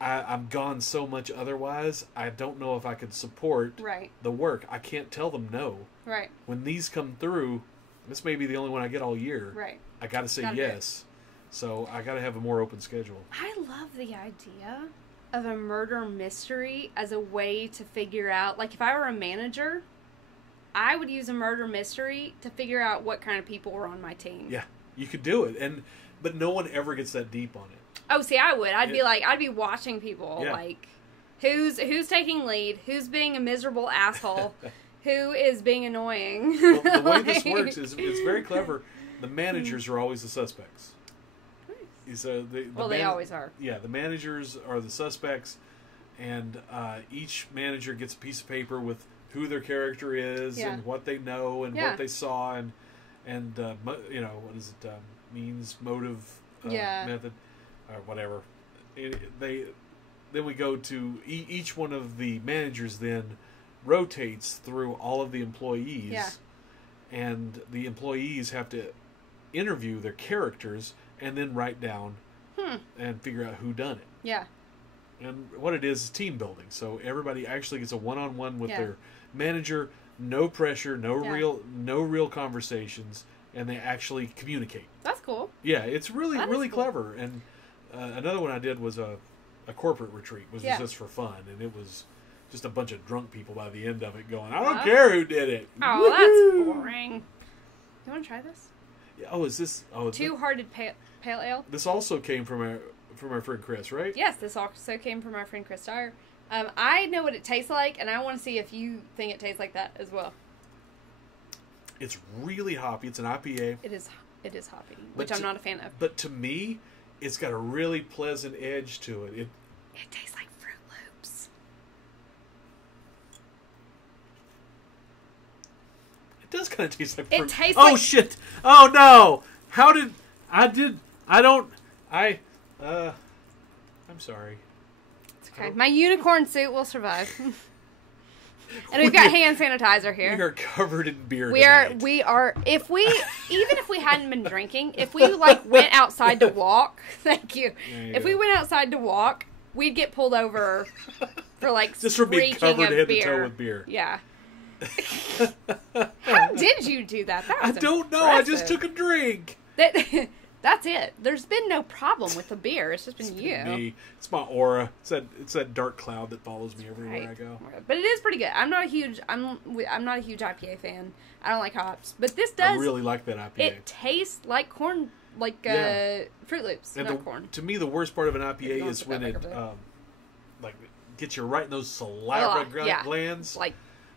I'm gone so much otherwise. I don't know if I could support the work. I can't tell them no. Right. When these come through, this may be the only one I get all year. Right. I got to say yes. So I got to have a more open schedule. I love the idea of a murder mystery as a way to figure out, like if I were a manager I would use a murder mystery to figure out what kind of people were on my team. Yeah, you could do it, but no one ever gets that deep on it. Oh, see, I would. I'd be watching people like who's taking lead, who's being a miserable asshole, who is being annoying. Well, the way this works is it's very clever. The managers are always the suspects. So they always are. Yeah, the managers are the suspects, and each manager gets a piece of paper with who their character is and what they know and what they saw and what is it, means, motive, method, or whatever. Then we go to each one of the managers then rotates through all of the employees, and the employees have to interview their characters and then write down and figure out who done it. Yeah. And what it is team building. So everybody actually gets a one-on-one with their manager, no pressure, no real conversations, and they actually communicate. That's cool. Yeah, it's really clever. And another one I did was a corporate retreat, was just for fun, and it was just a bunch of drunk people by the end of it going, I don't care who did it. Oh, Woo-hoo! That's boring. You want to try this? Yeah, is this... Two-hearted pale ale. This also came from our friend Chris, right? Yes, this also came from our friend Chris Dyer. I know what it tastes like, and I want to see if you think it tastes like that as well. It's really hoppy. It's an IPA. It is hoppy, which I'm not a fan of. But to me, it's got a really pleasant edge to it. It tastes like Fruit Loops. It does kind of taste like fruit. It tastes like... Oh, shit. Oh, no. I'm sorry. It's okay. My unicorn suit will survive. And we've got hand sanitizer here. We are covered in beer. We are. Even if we hadn't been drinking, if we went outside to walk, thank you. If we went outside to walk, we'd get pulled over for just for being covered head to toe with beer. Yeah. How did you do that? I don't know. I just took a drink. That's it. There's been no problem with the beer. It's just been you. Me. It's my aura. It's that dark cloud that follows me everywhere I go. But it is pretty good. I'm not a huge IPA fan. I don't like hops, but this does. I really like that IPA. It tastes like corn, Fruit Loops, and not corn. To me, the worst part of an IPA is when it gets you right in those salivary glands.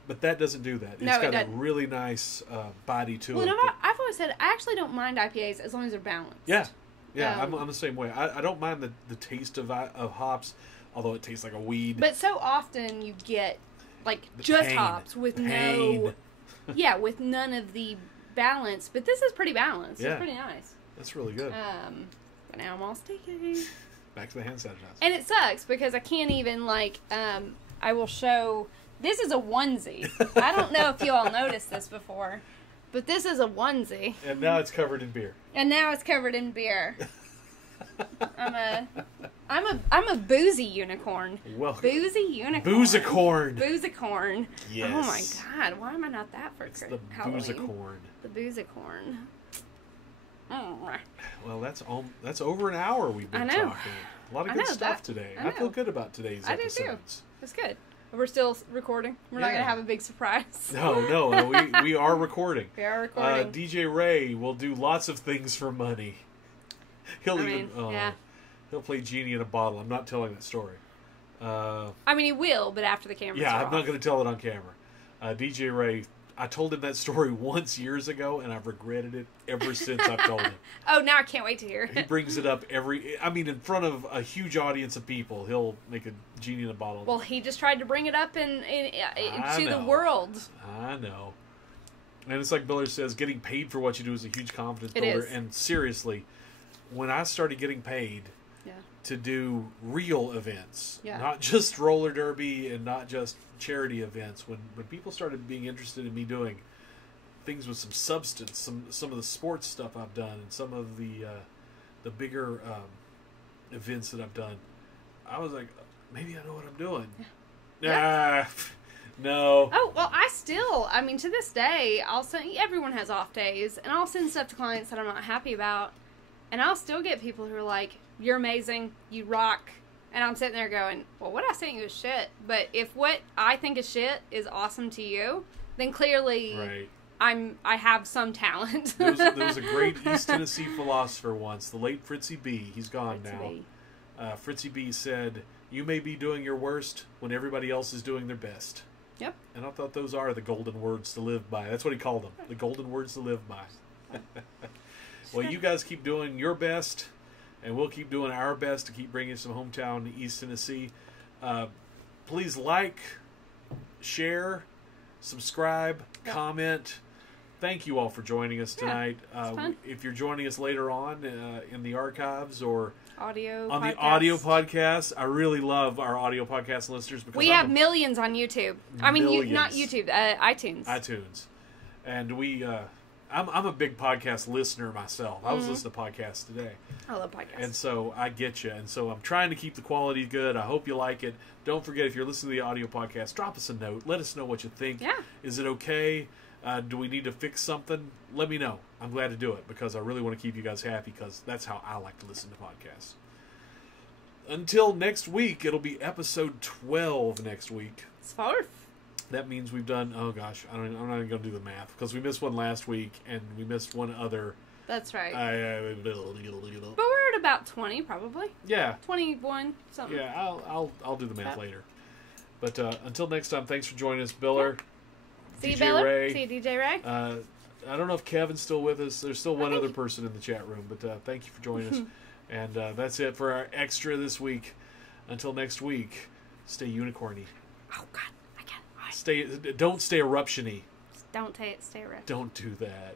But that doesn't do that. It's got a really nice body to it. I've always said I actually don't mind IPAs as long as they're balanced. Yeah. I'm the same way. I don't mind the taste of hops, although it tastes like a weed. But so often you get just hops with with none of the balance. But this is pretty balanced. It's pretty nice. That's really good. But now I'm all sticky. Back to the hand sanitizer. And it sucks because I can't even I will show. This is a onesie. I don't know if you all noticed this before, but this is a onesie. And now it's covered in beer. I'm a boozy unicorn. Welcome. Boozy unicorn. Boozicorn. Yes. Oh my God! Why am I not that for Halloween? The boozicorn. Oh. Well, that's over an hour we've been talking. A lot of good stuff today. I feel good about today's episodes. I do too. It's good. We're still recording. We're not going to have a big surprise. No. We are recording. We are recording. DJ Ray will do lots of things for money. He'll play Genie in a bottle. I'm not telling that story. He will, but after the camera's off. I'm not going to tell it on camera. DJ Ray, I told him that story once years ago, and I've regretted it ever since I've told him. Oh, now I can't wait to hear it. He brings it up in front of a huge audience of people. He'll make a Genie in a bottle. Well, he just tried to bring it up into the world. I know. And it's like Biller says, getting paid for what you do is a huge confidence builder. It is. And seriously, when I started getting paid to do real events, not just roller derby and not just charity events, when people started being interested in me doing things with some substance, some of the sports stuff I've done, and some of the bigger events that I've done, I was like, maybe I know what I'm doing. No. Oh, well, to this day, I'll send, everyone has off days, and I'll send stuff to clients that I'm not happy about, and I'll still get people who are like, you're amazing, you rock, and I'm sitting there going, well, what I sent you is shit, but if what I think is shit is awesome to you, then clearly right. I have some talent. There was a great East Tennessee philosopher once, the late Fritzy B. He's gone now. Fritzy B said, "You may be doing your worst when everybody else is doing their best." Yep. And I thought those are the golden words to live by. That's what he called them, the golden words to live by. Well, you guys keep doing your best, and we'll keep doing our best to keep bringing some hometown East Tennessee. Please like, share, subscribe, comment. Thank you all for joining us tonight. If you're joining us later on in the archives or the audio podcast, I really love our audio podcast listeners because we have millions on YouTube. I mean, not YouTube, iTunes. iTunes, and I'm a big podcast listener myself. I was listening to podcasts today. I love podcasts, and so I get you. And so I'm trying to keep the quality good. I hope you like it. Don't forget, if you're listening to the audio podcast, drop us a note. Let us know what you think. Yeah. Is it okay? Do we need to fix something? Let me know. I'm glad to do it because I really want to keep you guys happy because that's how I like to listen to podcasts. Until next week, it'll be episode 12 next week. It's 4th. That means we've done, oh gosh, I'm not even going to do the math because we missed one last week and we missed one other. That's right. But we're at about 20 probably. Yeah. 21, something. Yeah, I'll do the math later. But until next time, thanks for joining us, Biller. Yeah. See you, DJ Biller. Ray. See you, DJ Ray. I don't know if Kevin's still with us. There's still one other person in the chat room, but thank you for joining us. And that's it for our extra this week. Until next week, stay unicorny. Oh, God. I can't. Don't stay eruption-y. Don't stay eruption. Don't do that.